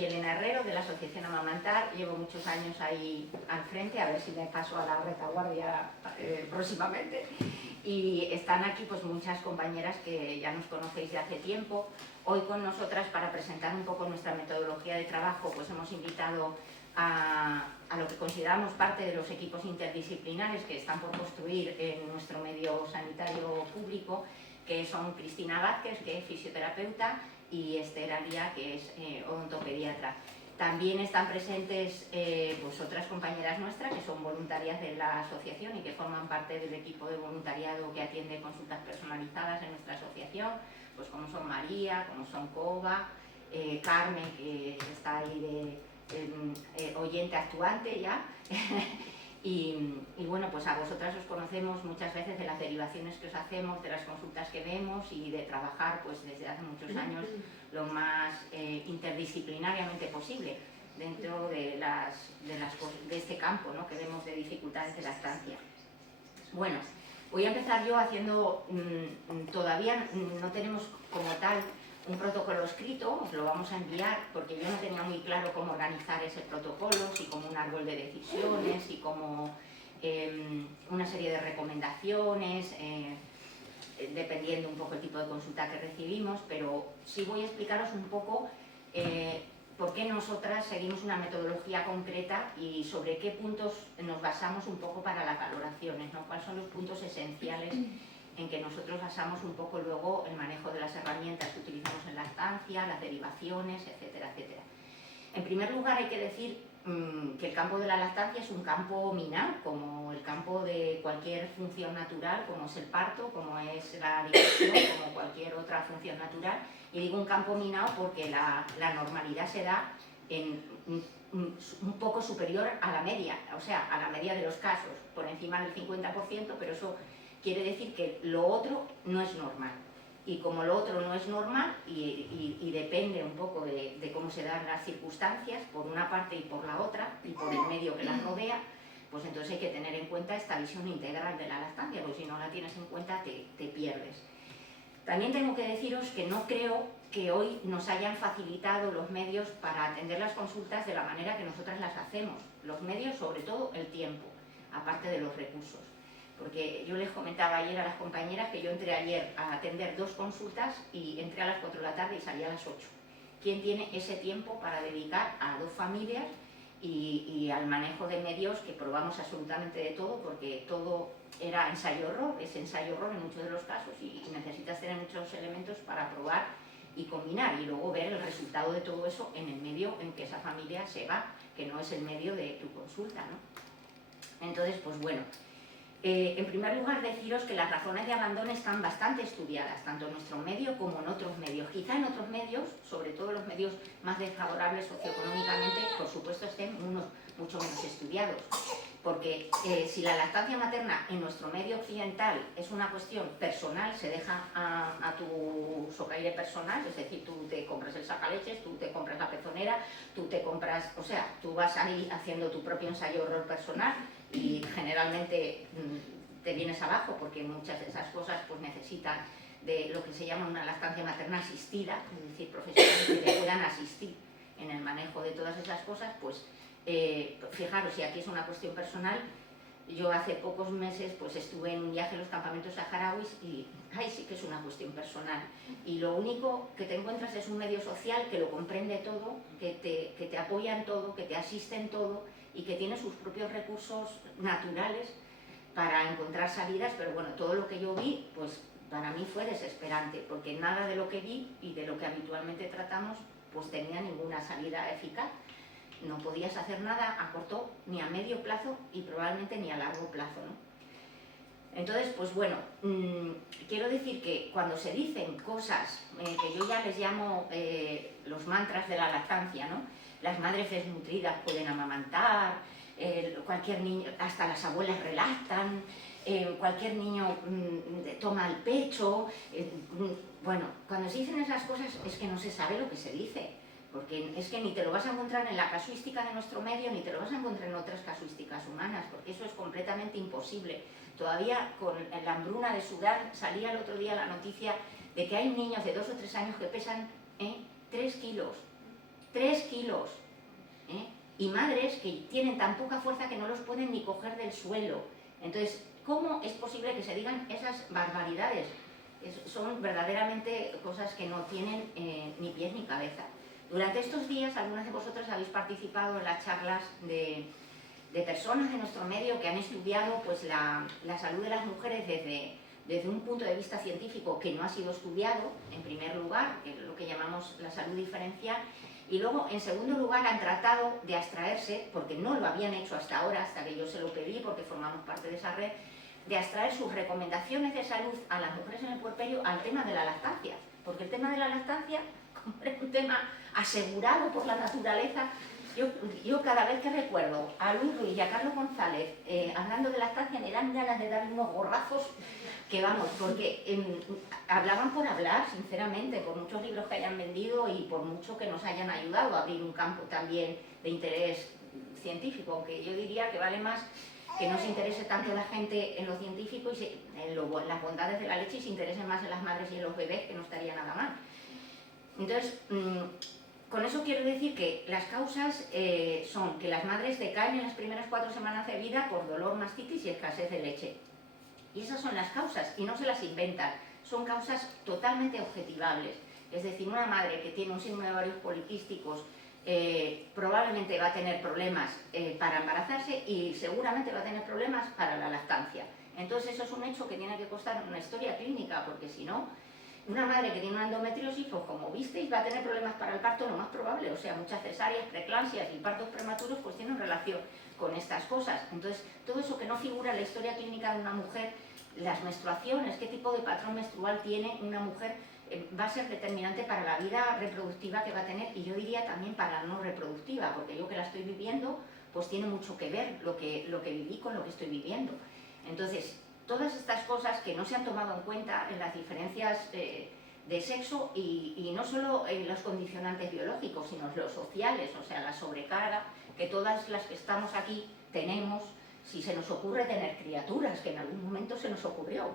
soy Elena Herrero de la Asociación Amamantar, llevo muchos años ahí al frente, a ver si me paso a la retaguardia próximamente. Y están aquí pues muchas compañeras que ya nos conocéis de hace tiempo. Hoy con nosotras, para presentar un poco nuestra metodología de trabajo, pues hemos invitado a lo que consideramos parte de los equipos interdisciplinares que están por construir en nuestro medio sanitario público, que son Cristina Vázquez, que es fisioterapeuta, y Esther Aría, que es odontopediatra. También están presentes pues otras compañeras nuestras que son voluntarias de la asociación y que forman parte del equipo de voluntariado que atiende consultas personalizadas en nuestra asociación, pues como son María, como son Cova, Carmen, que está ahí de oyente actuante ya. Y bueno, pues a vosotras os conocemos muchas veces de las derivaciones que os hacemos, de las consultas que vemos y de trabajar pues desde hace muchos años lo más interdisciplinariamente posible dentro de este campo, ¿no?, que vemos de dificultades de lactancia. Bueno, voy a empezar yo haciendo, todavía no tenemos como tal un protocolo escrito, os lo vamos a enviar porque yo no tenía muy claro cómo organizar ese protocolo, si como un árbol de decisiones, si como una serie de recomendaciones, dependiendo un poco el tipo de consulta que recibimos, pero sí voy a explicaros un poco por qué nosotras seguimos una metodología concreta y sobre qué puntos nos basamos un poco para las valoraciones, ¿no? Cuáles son los puntos esenciales en que nosotros basamos un poco luego el manejo de las herramientas que utilizamos en lactancia, las derivaciones, etcétera, etcétera. En primer lugar hay que decir que el campo de la lactancia es un campo minado, como el campo de cualquier función natural, como es el parto, como es la digestión, como cualquier otra función natural. Y digo un campo minado porque la normalidad se da en un poco superior a la media, o sea, a la media de los casos, por encima del 50%, pero eso quiere decir que lo otro no es normal. Y como lo otro no es normal y depende un poco de cómo se dan las circunstancias, por una parte y por la otra, y por el medio que las rodea, pues entonces hay que tener en cuenta esta visión integral de la lactancia, porque si no la tienes en cuenta te pierdes. También tengo que deciros que no creo que hoy nos hayan facilitado los medios para atender las consultas de la manera que nosotras las hacemos. Los medios, sobre todo el tiempo, aparte de los recursos. Porque yo les comentaba ayer a las compañeras que yo entré ayer a atender 2 consultas y entré a las 4 de la tarde y salí a las 8. ¿Quién tiene ese tiempo para dedicar a 2 familias y al manejo de medios, que probamos absolutamente de todo, porque todo era ensayo-error, es ensayo-error en muchos de los casos y necesitas tener muchos elementos para probar y combinar y luego ver el resultado de todo eso en el medio en que esa familia se va, que no es el medio de tu consulta, ¿no? Entonces, pues bueno, en primer lugar deciros que las razones de abandono están bastante estudiadas, tanto en nuestro medio como en otros medios. Quizá en otros medios, sobre todo los medios más desfavorables socioeconómicamente, por supuesto estén mucho menos estudiados. Porque si la lactancia materna en nuestro medio occidental es una cuestión personal, se deja a tu socaire personal, es decir, tú te compras el sacaleches, tú te compras la pezonera, tú te compras, o sea, tú vas ahí haciendo tu propio ensayo-error personal y generalmente te vienes abajo porque muchas de esas cosas pues necesitan de lo que se llama una lactancia materna asistida, es decir, profesionales que te puedan asistir en el manejo de todas esas cosas, pues fijaros, si aquí es una cuestión personal, yo hace pocos meses pues estuve en un viaje en los campamentos saharauis y ahí sí que es una cuestión personal y lo único que te encuentras es un medio social que lo comprende todo, que te apoya en todo, que te asiste en todo y que tiene sus propios recursos naturales para encontrar salidas, pero bueno, todo lo que yo vi pues para mí fue desesperante porque nada de lo que vi y de lo que habitualmente tratamos pues tenía ninguna salida eficaz. No podías hacer nada a corto ni a medio plazo y probablemente ni a largo plazo, ¿no? Entonces, pues bueno, quiero decir que cuando se dicen cosas que yo ya les llamo los mantras de la lactancia, ¿no? Las madres desnutridas pueden amamantar, cualquier niño, hasta las abuelas relactan, cualquier niño toma el pecho, bueno, cuando se dicen esas cosas es que no se sabe lo que se dice. Porque es que ni te lo vas a encontrar en la casuística de nuestro medio, ni te lo vas a encontrar en otras casuísticas humanas, porque eso es completamente imposible. Todavía con la hambruna de Sudán salía el otro día la noticia de que hay niños de 2 o 3 años que pesan 3 kilos. 3 kilos, ¿eh? Y madres que tienen tan poca fuerza que no los pueden ni coger del suelo. Entonces, ¿cómo es posible que se digan esas barbaridades? Son verdaderamente cosas que no tienen ni pies ni cabeza. Durante estos días, algunas de vosotros habéis participado en las charlas de personas de nuestro medio que han estudiado pues, la salud de las mujeres desde un punto de vista científico que no ha sido estudiado, en primer lugar, que es lo que llamamos la salud diferencial, y luego, en segundo lugar, han tratado de abstraerse, porque no lo habían hecho hasta ahora, hasta que yo se lo pedí, porque formamos parte de esa red, de abstraer sus recomendaciones de salud a las mujeres en el puerperio al tema de la lactancia, porque el tema de la lactancia, como es un tema asegurado por la naturaleza, yo cada vez que recuerdo a Luis Ruiz y a Carlos González hablando de lactancia me dan ganas de darle unos gorrazos que vamos, porque hablaban por hablar, sinceramente, por muchos libros que hayan vendido y por mucho que nos hayan ayudado a abrir un campo también de interés científico, aunque yo diría que vale más que no se interese tanto la gente en lo científico y en las bondades de la leche y se interesen más en las madres y en los bebés, que no estaría nada mal. Entonces, con eso quiero decir que las causas son que las madres decaen en las primeras 4 semanas de vida por dolor, mastitis y escasez de leche. Y esas son las causas, y no se las inventan, son causas totalmente objetivables. Es decir, una madre que tiene un síndrome de ovarios poliquísticos probablemente va a tener problemas para embarazarse y seguramente va a tener problemas para la lactancia. Entonces eso es un hecho que tiene que constar en una historia clínica, porque si no, una madre que tiene una endometriosis, pues como visteis, va a tener problemas para el parto, lo más probable. O sea, muchas cesáreas, preeclampsias y partos prematuros pues tienen relación con estas cosas. Entonces, todo eso que no figura en la historia clínica de una mujer, las menstruaciones, qué tipo de patrón menstrual tiene una mujer, va a ser determinante para la vida reproductiva que va a tener, y yo diría también para la no reproductiva, porque yo que la estoy viviendo, pues tiene mucho que ver lo que viví con lo que estoy viviendo. Entonces, todas estas cosas que no se han tomado en cuenta en las diferencias de sexo y no solo en los condicionantes biológicos, sino los sociales, o sea, la sobrecarga que todas las que estamos aquí tenemos, si se nos ocurre tener criaturas, que en algún momento se nos ocurrió,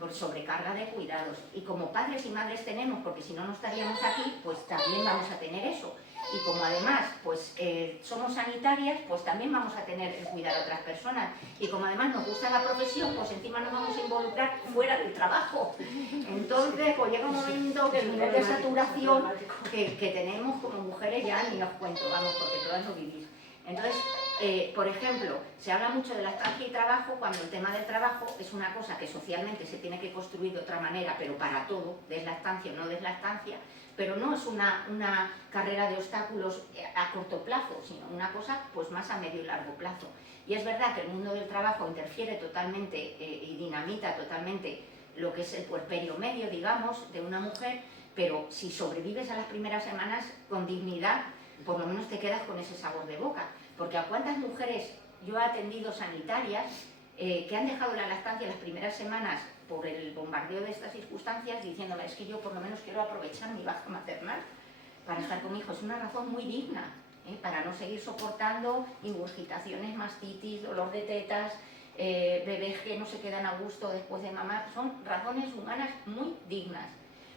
por sobrecarga de cuidados. Y como padres y madres tenemos, porque si no, no estaríamos aquí, pues también vamos a tener eso. Y como además pues, somos sanitarias, pues también vamos a tener que cuidar a otras personas. Y como además nos gusta la profesión, pues encima nos vamos a involucrar fuera del trabajo. Entonces, pues llega un momento que el nivel de saturación que tenemos como mujeres ya ni os cuento, vamos, porque todas lo vivís. Entonces, por ejemplo, se habla mucho de lactancia y trabajo, cuando el tema del trabajo es una cosa que socialmente se tiene que construir de otra manera, pero para todo, deslactancia o no deslactancia, pero no es una carrera de obstáculos a corto plazo, sino una cosa pues más a medio y largo plazo. Y es verdad que el mundo del trabajo interfiere totalmente y dinamita totalmente lo que es el puerperio medio, digamos, de una mujer, pero si sobrevives a las primeras semanas con dignidad, por lo menos te quedas con ese sabor de boca. Porque a cuántas mujeres yo he atendido sanitarias que han dejado la lactancia las primeras semanas por el bombardeo de estas circunstancias, diciéndome, es que yo por lo menos quiero aprovechar mi baja maternal para estar con mi hijo. Es una razón muy digna, para no seguir soportando ingurgitaciones, mastitis, dolor de tetas, bebés que no se quedan a gusto después de mamar. Son razones humanas muy dignas.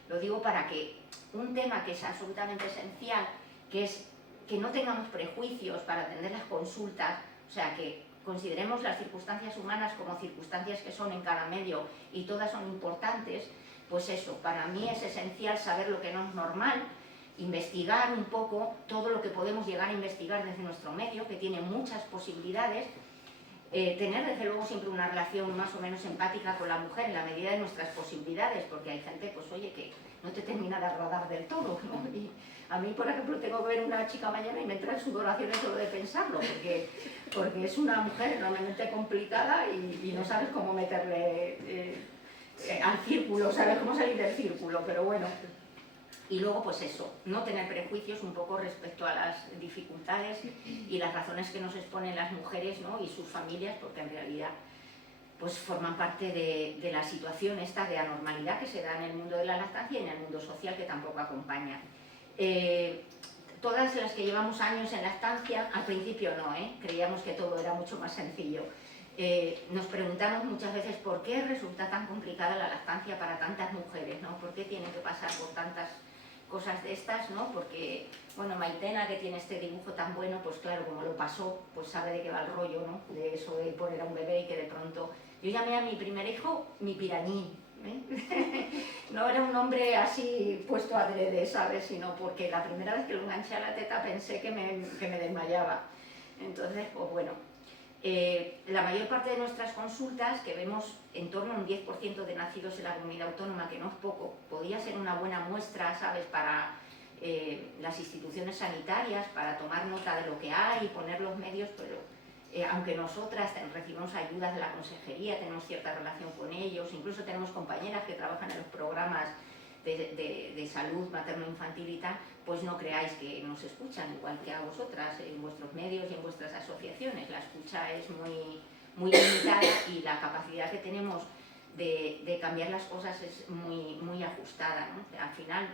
Lo digo para que un tema que es absolutamente esencial, que es que no tengamos prejuicios para atender las consultas, o sea, que consideremos las circunstancias humanas como circunstancias que son en cada medio y todas son importantes, pues eso, para mí es esencial saber lo que no es normal, investigar un poco todo lo que podemos llegar a investigar desde nuestro medio, que tiene muchas posibilidades, tener desde luego siempre una relación más o menos empática con la mujer en la medida de nuestras posibilidades, porque hay gente, pues oye, que no te termina de agradar del todo, ¿no? Y a mí, por ejemplo, tengo que ver una chica mañana y me entra en sudoraciones solo de pensarlo, porque es una mujer enormemente complicada y no sabes cómo meterle al círculo, sabes cómo salir del círculo, pero bueno. Y luego, pues eso, no tener prejuicios un poco respecto a las dificultades y las razones que nos exponen las mujeres, ¿no? Y sus familias, porque en realidad pues forman parte de la situación esta de anormalidad que se da en el mundo de la lactancia y en el mundo social, que tampoco acompaña. Todas las que llevamos años en lactancia, al principio no, creíamos que todo era mucho más sencillo. Nos preguntamos muchas veces por qué resulta tan complicada la lactancia para tantas mujeres, ¿no? ¿Por qué tienen que pasar por tantas cosas de estas, ¿no? Porque, bueno, Maitena, que tiene este dibujo tan bueno, pues claro, como lo pasó, pues sabe de qué va el rollo, ¿no? De eso de poner a un bebé y que de pronto... Yo llamé a mi primer hijo mi pirañín, ¿eh? No era un nombre así puesto adrede, ¿sabes? Sino porque la primera vez que lo enganché a la teta pensé que me desmayaba. Entonces, pues bueno, la mayor parte de nuestras consultas, que vemos en torno a un 10% de nacidos en la comunidad autónoma, que no es poco, podía ser una buena muestra, ¿sabes?, para las instituciones sanitarias, para tomar nota de lo que hay y poner los medios, pero aunque nosotras recibimos ayudas de la consejería, tenemos cierta relación con ellos, incluso tenemos compañeras que trabajan en los programas de salud materno-infantil y tal, pues no creáis que nos escuchan, igual que a vosotras, en vuestros medios y en vuestras asociaciones. La escucha es muy, muy limitada y la capacidad que tenemos de cambiar las cosas es muy ajustada, ¿no? Al final,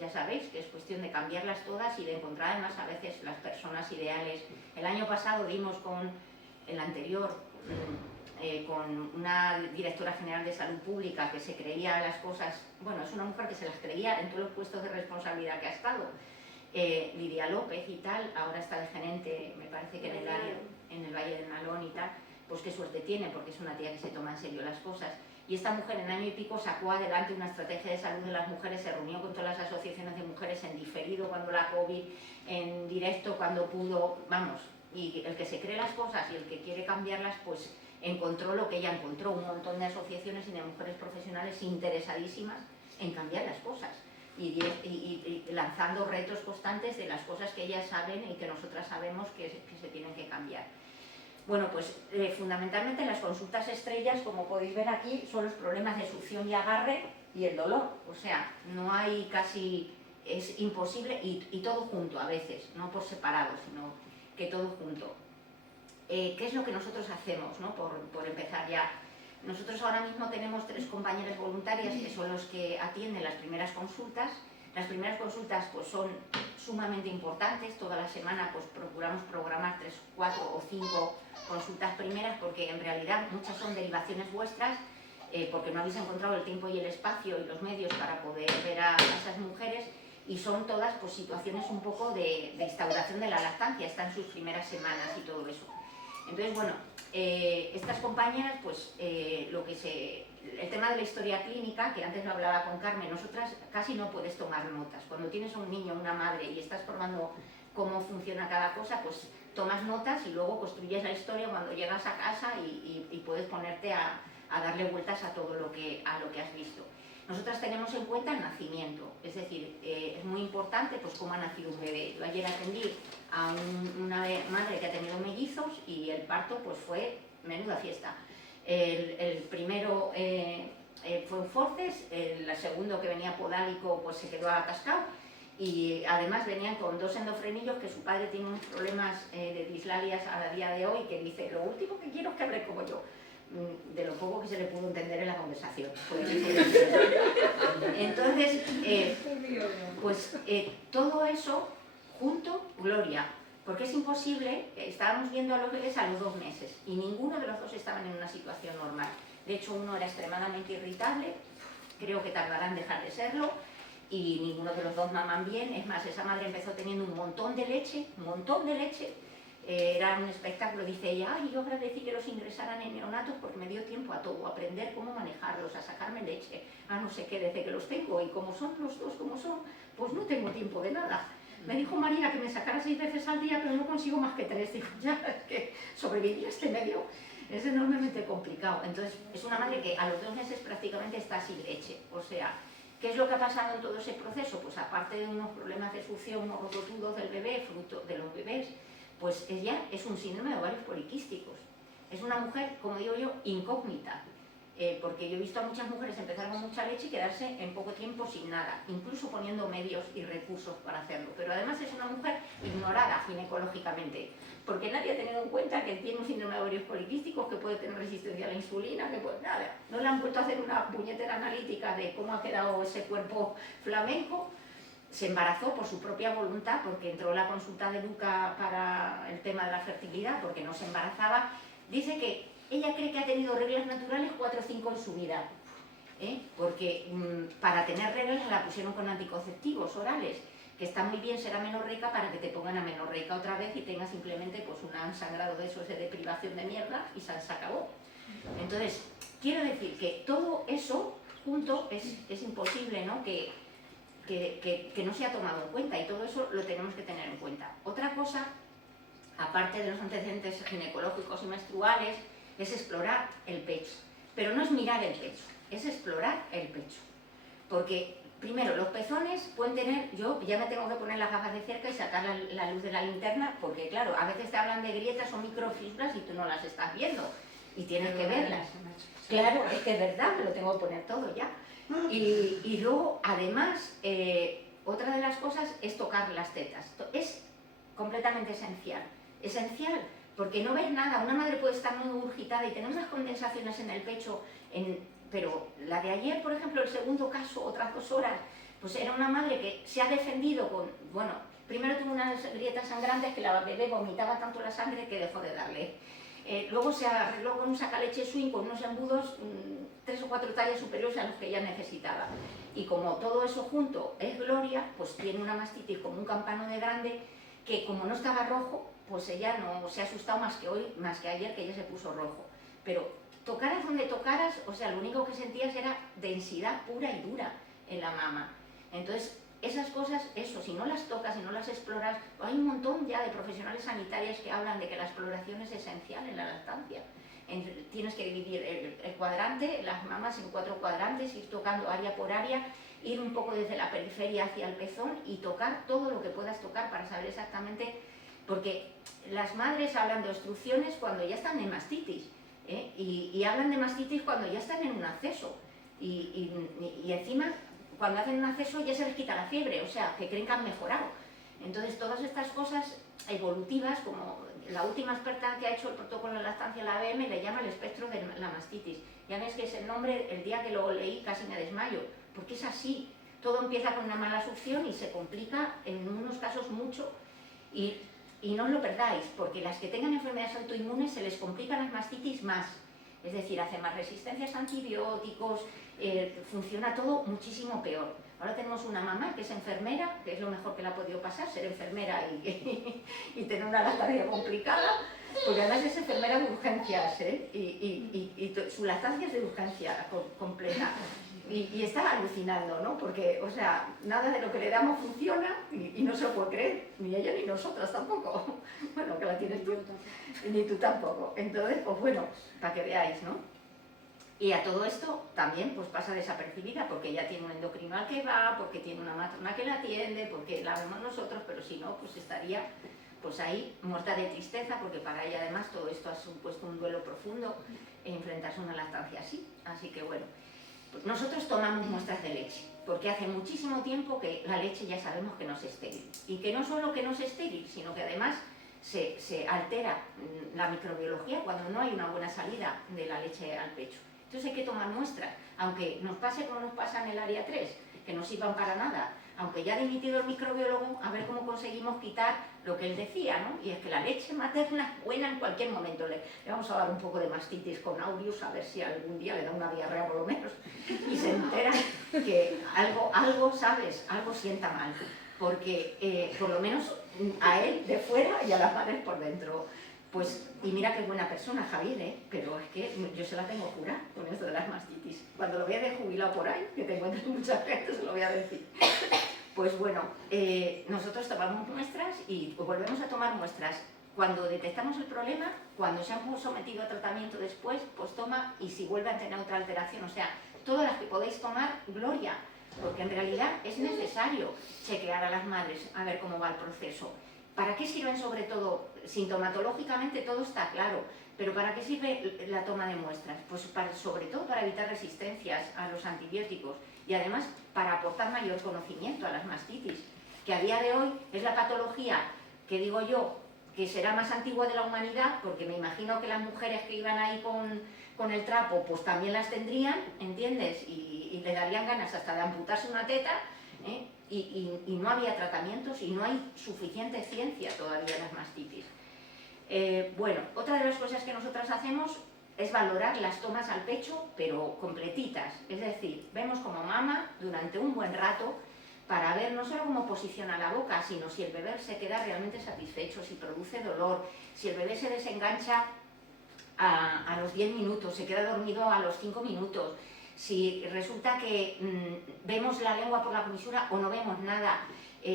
ya sabéis que es cuestión de cambiarlas todas y de encontrar además a veces las personas ideales. El año pasado dimos con el anterior, con una directora general de salud pública que se creía las cosas, bueno, es una mujer que se las creía en todos los puestos de responsabilidad que ha estado, Lidia López y tal, ahora está de gerente, me parece que en el Valle del Nalón y tal, pues qué suerte tiene, porque es una tía que se toma en serio las cosas. Y esta mujer en año y pico sacó adelante una estrategia de salud de las mujeres, se reunió con todas las asociaciones de mujeres en diferido cuando la COVID, en directo cuando pudo, vamos, y el que se cree las cosas y el que quiere cambiarlas, pues encontró lo que ella encontró, un montón de asociaciones y de mujeres profesionales interesadísimas en cambiar las cosas y lanzando retos constantes de las cosas que ellas saben y que nosotras sabemos que se tienen que cambiar. Bueno, pues fundamentalmente las consultas estrellas, como podéis ver aquí, son los problemas de succión y agarre y el dolor. O sea, no hay casi, es imposible y todo junto a veces, no por separado, sino que todo junto. ¿Qué es lo que nosotros hacemos, ¿no? Por empezar ya? Nosotros ahora mismo tenemos 3 compañeras voluntarias que son los que atienden las primeras consultas. Las primeras consultas pues, son sumamente importantes. Toda la semana pues, procuramos programar 3, 4 o 5 consultas primeras porque en realidad muchas son derivaciones vuestras porque no habéis encontrado el tiempo y el espacio y los medios para poder ver a esas mujeres y son todas pues, situaciones un poco de instauración de la lactancia, están sus primeras semanas y todo eso. Entonces, bueno, estas compañeras, pues el tema de la historia clínica, que antes lo hablaba con Carmen, nosotras casi no puedes tomar notas. Cuando tienes un niño, una madre y estás formando cómo funciona cada cosa, pues tomas notas y luego construyes la historia cuando llegas a casa y puedes ponerte a darle vueltas a todo lo que has visto. Nosotras tenemos en cuenta el nacimiento, es decir, es muy importante pues cómo ha nacido un bebé. Yo ayer atendí a una madre que ha tenido mellizos y el parto pues fue menuda fiesta. El primero fue un forceps, el segundo que venía podálico pues se quedó atascado y además venían con 2 endofrenillos que su padre tiene unos problemas de dislalias a día de hoy que dice, lo último que quiero es que hable como yo. De lo poco que se le pudo entender en la conversación. Entonces, pues todo eso junto, gloria, porque es imposible, estábamos viendo a los bebés a los 2 meses y ninguno de los 2 estaban en una situación normal. De hecho, uno era extremadamente irritable, creo que tardará en dejar de serlo, y ninguno de los 2 maman bien. Es más, esa madre empezó teniendo un montón de leche, era un espectáculo, dice ella, ay, yo agradecí que los ingresaran en neonatos porque me dio tiempo a todo, a aprender cómo manejarlos, a sacarme leche, a no sé qué, desde que los tengo, y como son los 2 como son, pues no tengo tiempo de nada. Me dijo Marina que me sacara 6 veces al día, pero no consigo más que 3, digo, ya, es que sobrevivir a este medio es enormemente complicado. Entonces, es una madre que a los 2 meses prácticamente está sin leche, o sea, ¿qué es lo que ha pasado en todo ese proceso? Pues aparte de unos problemas de succión, unos rototudos del bebé, fruto de los bebés, pues ella es un síndrome de ovarios poliquísticos. Es una mujer, como digo yo, incógnita, porque yo he visto a muchas mujeres empezar con mucha leche y quedarse en poco tiempo sin nada, incluso poniendo medios y recursos para hacerlo. Pero además es una mujer ignorada ginecológicamente, porque nadie ha tenido en cuenta que tiene un síndrome de ovarios poliquísticos, que puede tener resistencia a la insulina, que puede nada. No le han vuelto a hacer una puñetera analítica de cómo ha quedado ese cuerpo flamenco. Se embarazó por su propia voluntad porque entró a la consulta de Luca para el tema de la fertilidad porque no se embarazaba. Dice que ella cree que ha tenido reglas naturales 4 o 5 en su vida. porque para tener reglas la pusieron con anticonceptivos orales, que está muy bien ser amenorreica para que te pongan amenorreica otra vez y tengas simplemente pues un sangrado de esos de deprivación de mierda y se acabó. Entonces, quiero decir que todo eso junto es imposible, ¿no? Que no se ha tomado en cuenta, y todo eso lo tenemos que tener en cuenta. Otra cosa, aparte de los antecedentes ginecológicos y menstruales, es explorar el pecho. Pero no es mirar el pecho, es explorar el pecho. Porque, primero, los pezones pueden tener... Yo ya me tengo que poner las gafas de cerca y sacar la luz de la linterna, porque claro, a veces te hablan de grietas o microfisuras y tú no las estás viendo, y tienes que verlas. Claro, es que es verdad, me lo tengo que poner todo ya. Y luego, además, otra de las cosas es tocar las tetas. Es completamente esencial. Esencial, porque no ves nada. Una madre puede estar muy urgitada y tener unas condensaciones en el pecho, pero la de ayer, por ejemplo, el segundo caso, otras 2 horas, pues era una madre que se ha defendido con... Bueno, primero tuvo unas grietas sangrantes que la bebé vomitaba tanto la sangre que dejó de darle. Luego se arregló con un sacaleche swing, con unos embudos 3 o 4 tallas superiores a los que ella necesitaba. Y como todo eso junto es Gloria, pues tiene una mastitis como un campano de grande, que como no estaba rojo, pues ella no se ha asustado más que hoy, más que ayer, que ella se puso rojo. Pero tocaras donde tocaras, o sea, lo único que sentías era densidad pura y dura en la mama. Entonces, esas cosas, eso, si no las tocas, si no las exploras, hay un montón ya de profesionales sanitarios que hablan de que la exploración es esencial en la lactancia. Tienes que dividir el cuadrante, las mamas en 4 cuadrantes, ir tocando área por área, ir un poco desde la periferia hacia el pezón y tocar todo lo que puedas tocar para saber exactamente, porque las madres hablan de obstrucciones cuando ya están en mastitis, y hablan de mastitis cuando ya están en un acceso, y encima cuando hacen un acceso ya se les quita la fiebre, o sea, que creen que han mejorado. Entonces, todas estas cosas evolutivas, como la última experta que ha hecho el protocolo de lactancia, la ABM, le llama el espectro de la mastitis. Ya ves que ese nombre, el día que lo leí casi me desmayo, porque es así. Todo empieza con una mala succión y se complica en unos casos mucho. Y no os lo perdáis, porque las que tengan enfermedades autoinmunes se les complican las mastitis más. Es decir, hacen más resistencias a antibióticos, funciona todo muchísimo peor. Ahora tenemos una mamá que es enfermera, que es lo mejor que le ha podido pasar, ser enfermera y tener una lactancia complicada, porque además es enfermera de urgencias, y su lactancia es de urgencia completa. Y está alucinando, ¿no? Porque, o sea, nada de lo que le damos funciona y no se lo puede creer, ni ella ni nosotras tampoco. Bueno, que la tienes tú, ni tú tampoco. Entonces, pues bueno, para que veáis, ¿no? Y a todo esto también pues pasa desapercibida, porque ella tiene un endocrino al que va, porque tiene una matrona que la atiende, porque la vemos nosotros, pero si no, pues estaría pues ahí muerta de tristeza, porque para ella además todo esto ha supuesto un duelo profundo, enfrentarse a una lactancia así. Así que bueno, nosotros tomamos muestras de leche, porque hace muchísimo tiempo que la leche ya sabemos que no es estéril. Y que no solo que no es estéril, sino que además se altera la microbiología cuando no hay una buena salida de la leche al pecho. Entonces hay que tomar muestras, aunque nos pase como nos pasa en el área 3, que no sirvan para nada. Aunque ya ha dimitido el microbiólogo, a ver cómo conseguimos quitar lo que él decía, ¿no? Y es que la leche materna es buena en cualquier momento. Le vamos a dar un poco de mastitis con Aureus, a ver si algún día le da una diarrea por lo menos, y se entera que algo sabes, algo sienta mal, porque por lo menos a él de fuera y a las madres por dentro. Pues, y mira qué buena persona Javier, pero es que yo se la tengo jurada con esto de las mastitis. Cuando lo vea de jubilado por ahí, que te encuentres mucha gente, se lo voy a decir. Pues bueno, nosotros tomamos muestras y volvemos a tomar muestras. Cuando detectamos el problema, cuando se han sometido a tratamiento después, pues toma, y si vuelve a tener otra alteración, o sea, todas las que podéis tomar, gloria, porque en realidad es necesario chequear a las madres a ver cómo va el proceso. ¿Para qué sirven sobre todo? Sintomatológicamente todo está claro, pero ¿para qué sirve la toma de muestras? Pues sobre todo para evitar resistencias a los antibióticos y además para aportar mayor conocimiento a las mastitis, que a día de hoy es la patología que digo yo que será más antigua de la humanidad, porque me imagino que las mujeres que iban ahí con el trapo pues también las tendrían, ¿entiendes? Y le darían ganas hasta de amputarse una teta, y no había tratamientos y no hay suficiente ciencia todavía en las mastitis. Bueno, otra de las cosas que nosotras hacemos es valorar las tomas al pecho, pero completitas. Es decir, vemos como mama durante un buen rato para ver no solo cómo posiciona la boca, sino si el bebé se queda realmente satisfecho, si produce dolor, si el bebé se desengancha a los 10 minutos, se queda dormido a los 5 minutos, si resulta que vemos la lengua por la comisura o no vemos nada,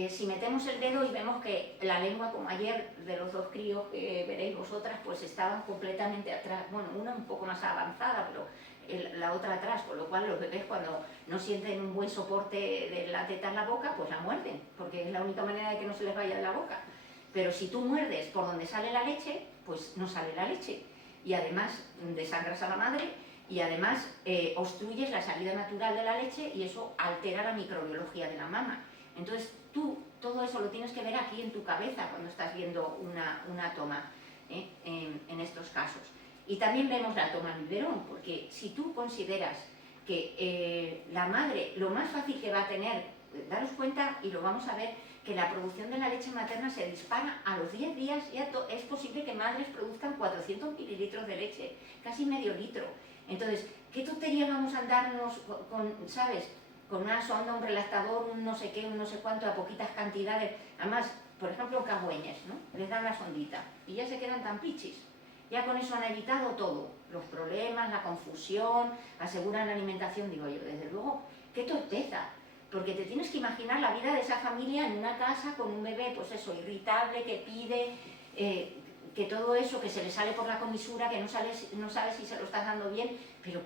si metemos el dedo y vemos que la lengua, como ayer de los dos críos que veréis vosotras, pues estaban completamente atrás, bueno, una un poco más avanzada, pero la otra atrás, con lo cual los bebés cuando no sienten un buen soporte de la teta en la boca, pues la muerden, porque es la única manera de que no se les vaya de la boca. Pero si tú muerdes por donde sale la leche, pues no sale la leche. Y además desangras a la madre y además obstruyes la salida natural de la leche y eso altera la microbiología de la mama. Entonces tú todo eso lo tienes que ver aquí en tu cabeza cuando estás viendo una toma en estos casos. Y también vemos la toma en biberón, porque si tú consideras que la madre, lo más fácil que va a tener, daros cuenta, y lo vamos a ver, que la producción de la leche materna se dispara a los 10 días, ya es posible que madres produzcan 400 mililitros de leche, casi medio litro. Entonces, ¿qué tontería vamos a andarnos con, ¿sabes?, con una sonda, un relactador, un no sé qué, un no sé cuánto, a poquitas cantidades? Además, por ejemplo, en cagüeñas, ¿no?, les dan la sondita y ya se quedan tan pichis. Ya con eso han evitado todo, los problemas, la confusión, aseguran la alimentación. Digo yo, desde luego, qué torpeza, porque te tienes que imaginar la vida de esa familia en una casa con un bebé, pues eso, irritable, que pide, que todo eso, que se le sale por la comisura, que no sabes si se lo estás dando bien, pero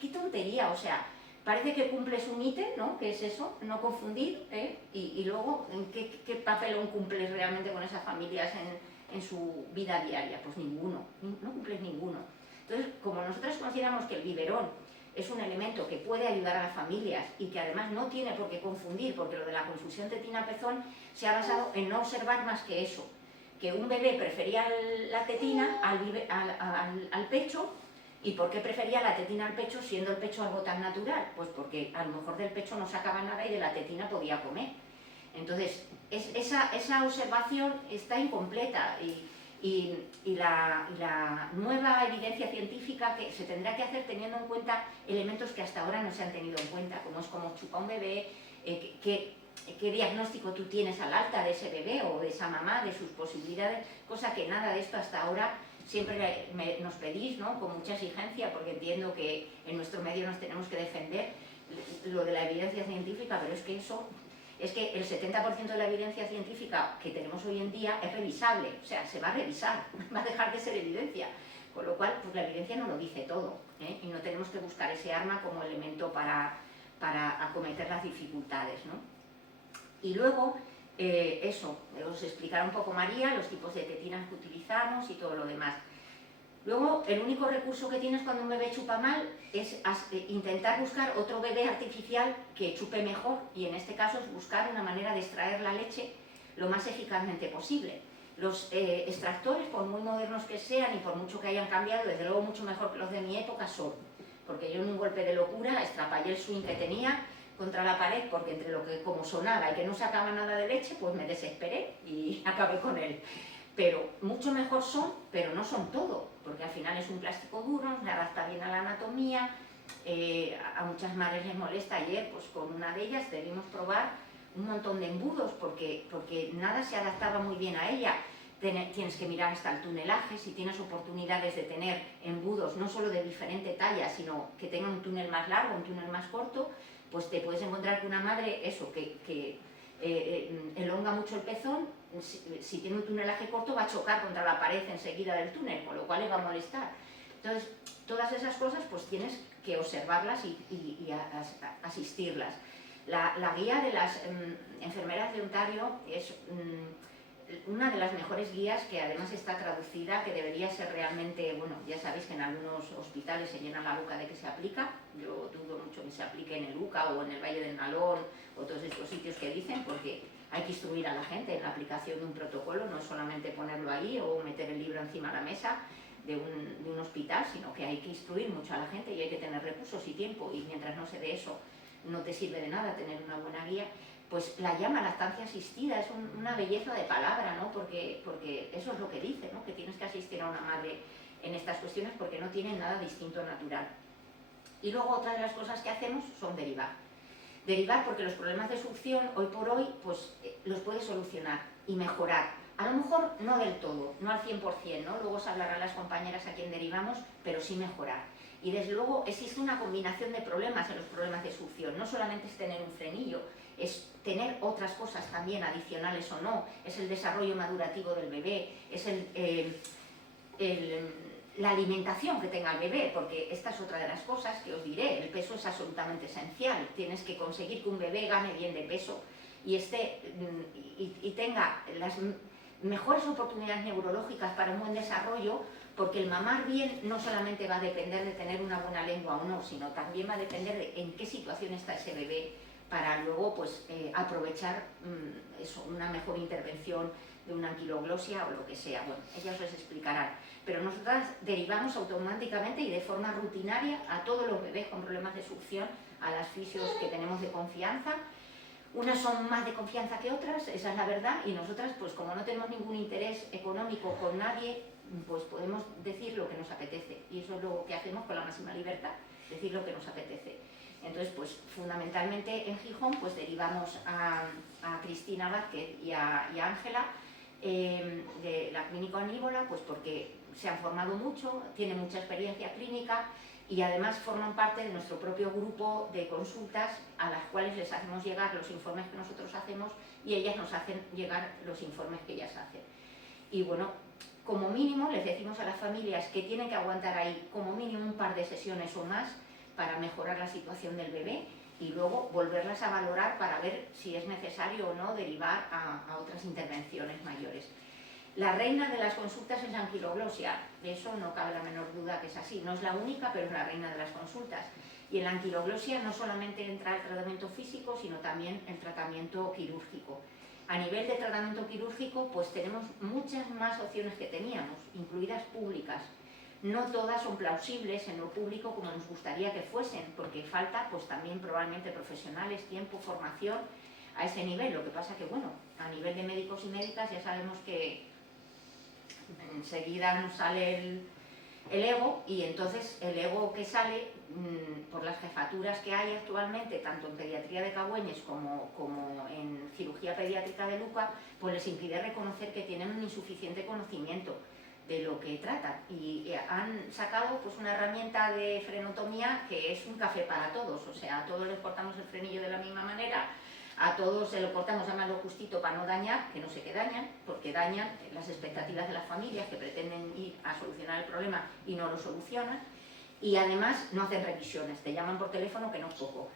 qué tontería, o sea, parece que cumples un ítem, ¿no?, que es eso, no confundir, y luego, ¿qué papelón cumples realmente con esas familias en su vida diaria? Pues ninguno, no cumples ninguno. Entonces, como nosotros consideramos que el biberón es un elemento que puede ayudar a las familias y que además no tiene por qué confundir, porque lo de la confusión tetina-pezón se ha basado en no observar más que eso, que un bebé prefería la tetina al pecho. ¿Y por qué prefería la tetina al pecho siendo el pecho algo tan natural? Pues porque a lo mejor del pecho no sacaba nada y de la tetina podía comer. Entonces, esa observación está incompleta y la nueva evidencia científica que se tendrá que hacer teniendo en cuenta elementos que hasta ahora no se han tenido en cuenta, como es cómo chupa un bebé, qué diagnóstico tú tienes al alta de ese bebé o de esa mamá, de sus posibilidades, cosa que nada de esto hasta ahora siempre nos pedís, ¿no?, con mucha exigencia, porque entiendo que en nuestro medio nos tenemos que defender lo de la evidencia científica, pero es que el 70% de la evidencia científica que tenemos hoy en día es revisable, o sea, se va a revisar, va a dejar de ser evidencia, con lo cual pues la evidencia no lo dice todo, y no tenemos que buscar ese arma como elemento para acometer las dificultades, ¿no? Y luego, os explicará un poco María, los tipos de tetinas que utilizamos y todo lo demás. Luego, el único recurso que tienes cuando un bebé chupa mal es intentar buscar otro bebé artificial que chupe mejor, y en este caso es buscar una manera de extraer la leche lo más eficazmente posible. Los extractores, por muy modernos que sean y por mucho que hayan cambiado, desde luego mucho mejor que los de mi época son, porque yo en un golpe de locura estrapallé el swing que tenía contra la pared, porque entre lo que como sonaba y que no sacaba nada de leche, pues me desesperé y acabé con él. Pero mucho mejor son, pero no son todo, porque al final es un plástico duro, se adapta bien a la anatomía, a muchas madres les molesta. Ayer, pues con una de ellas debimos probar un montón de embudos, porque nada se adaptaba muy bien a ella. Tienes que mirar hasta el tunelaje, si tienes oportunidades de tener embudos, no solo de diferente talla, sino que tengan un túnel más largo, un túnel más corto, pues te puedes encontrar que una madre, que elonga mucho el pezón, si tiene un tunelaje corto va a chocar contra la pared enseguida del túnel, con lo cual le va a molestar. Entonces, todas esas cosas pues tienes que observarlas y asistirlas. La guía de las enfermeras de Ontario es una de las mejores guías, que además está traducida, que debería ser realmente, bueno, ya sabéis que en algunos hospitales se llena la boca de que se aplica, yo dudo mucho que se aplique en el UCA o en el Valle del Nalón o todos estos sitios que dicen, porque hay que instruir a la gente en la aplicación de un protocolo, no es solamente ponerlo ahí o meter el libro encima de la mesa de un hospital, sino que hay que instruir mucho a la gente y hay que tener recursos y tiempo, y mientras no se dé eso no te sirve de nada tener una buena guía. Pues la llama lactancia asistida, es una belleza de palabra, ¿no? Porque eso es lo que dice, ¿no?, que tienes que asistir a una madre en estas cuestiones porque no tienen nada distinto natural. Y luego otra de las cosas que hacemos son derivar. Derivar porque los problemas de succión hoy por hoy pues, los puedes solucionar y mejorar. A lo mejor no del todo, no al 100%, ¿no? Luego os hablarán las compañeras a quien derivamos, pero sí mejorar. Y desde luego existe una combinación de problemas en los problemas de succión. No solamente es tener un frenillo, es tener otras cosas también adicionales o no. Es el desarrollo madurativo del bebé, es la alimentación que tenga el bebé, porque esta es otra de las cosas que os diré. El peso es absolutamente esencial. Tienes que conseguir que un bebé gane bien de peso y tenga las mejores oportunidades neurológicas para un buen desarrollo, porque el mamar bien no solamente va a depender de tener una buena lengua o no, sino también va a depender de en qué situación está ese bebé para luego pues, aprovechar una mejor intervención de una anquiloglosia o lo que sea. Bueno, ellas os explicarán. Pero nosotras derivamos automáticamente y de forma rutinaria a todos los bebés con problemas de succión, a las fisios que tenemos de confianza. Unas son más de confianza que otras, esa es la verdad, y nosotras, pues como no tenemos ningún interés económico con nadie, pues podemos decir lo que nos apetece. Y eso es lo que hacemos con la máxima libertad, decir lo que nos apetece. Entonces, pues fundamentalmente en Gijón, pues derivamos a Cristina Vázquez y a Ángela de la Clínica Anívola, pues porque se han formado mucho, tienen mucha experiencia clínica y además forman parte de nuestro propio grupo de consultas a las cuales les hacemos llegar los informes que nosotros hacemos y ellas nos hacen llegar los informes que ellas hacen. Y bueno, como mínimo les decimos a las familias que tienen que aguantar ahí como mínimo un par de sesiones o más para mejorar la situación del bebé y luego volverlas a valorar para ver si es necesario o no derivar a otras intervenciones mayores. La reina de las consultas es la anquiloglosia, de eso no cabe la menor duda que es así, no es la única, pero es la reina de las consultas. Y en la anquiloglosia no solamente entra el tratamiento físico, sino también el tratamiento quirúrgico. A nivel de tratamiento quirúrgico, pues tenemos muchas más opciones que teníamos, incluidas públicas. No todas son plausibles en lo público como nos gustaría que fuesen, porque falta pues también probablemente profesionales, tiempo, formación a ese nivel. Lo que pasa que, bueno, a nivel de médicos y médicas ya sabemos que enseguida nos sale el ego y entonces el ego que sale por las jefaturas que hay actualmente, tanto en pediatría de Cagüeñes como en cirugía pediátrica de Luca, pues les impide reconocer que tienen un insuficiente conocimiento de lo que tratan y han sacado pues una herramienta de frenotomía que es un café para todos, o sea, a todos les cortamos el frenillo de la misma manera, a todos se lo cortamos además lo justito para no dañar, que no sé qué dañan, porque dañan las expectativas de las familias que pretenden ir a solucionar el problema y no lo solucionan, y además no hacen revisiones, te llaman por teléfono, que no es poco,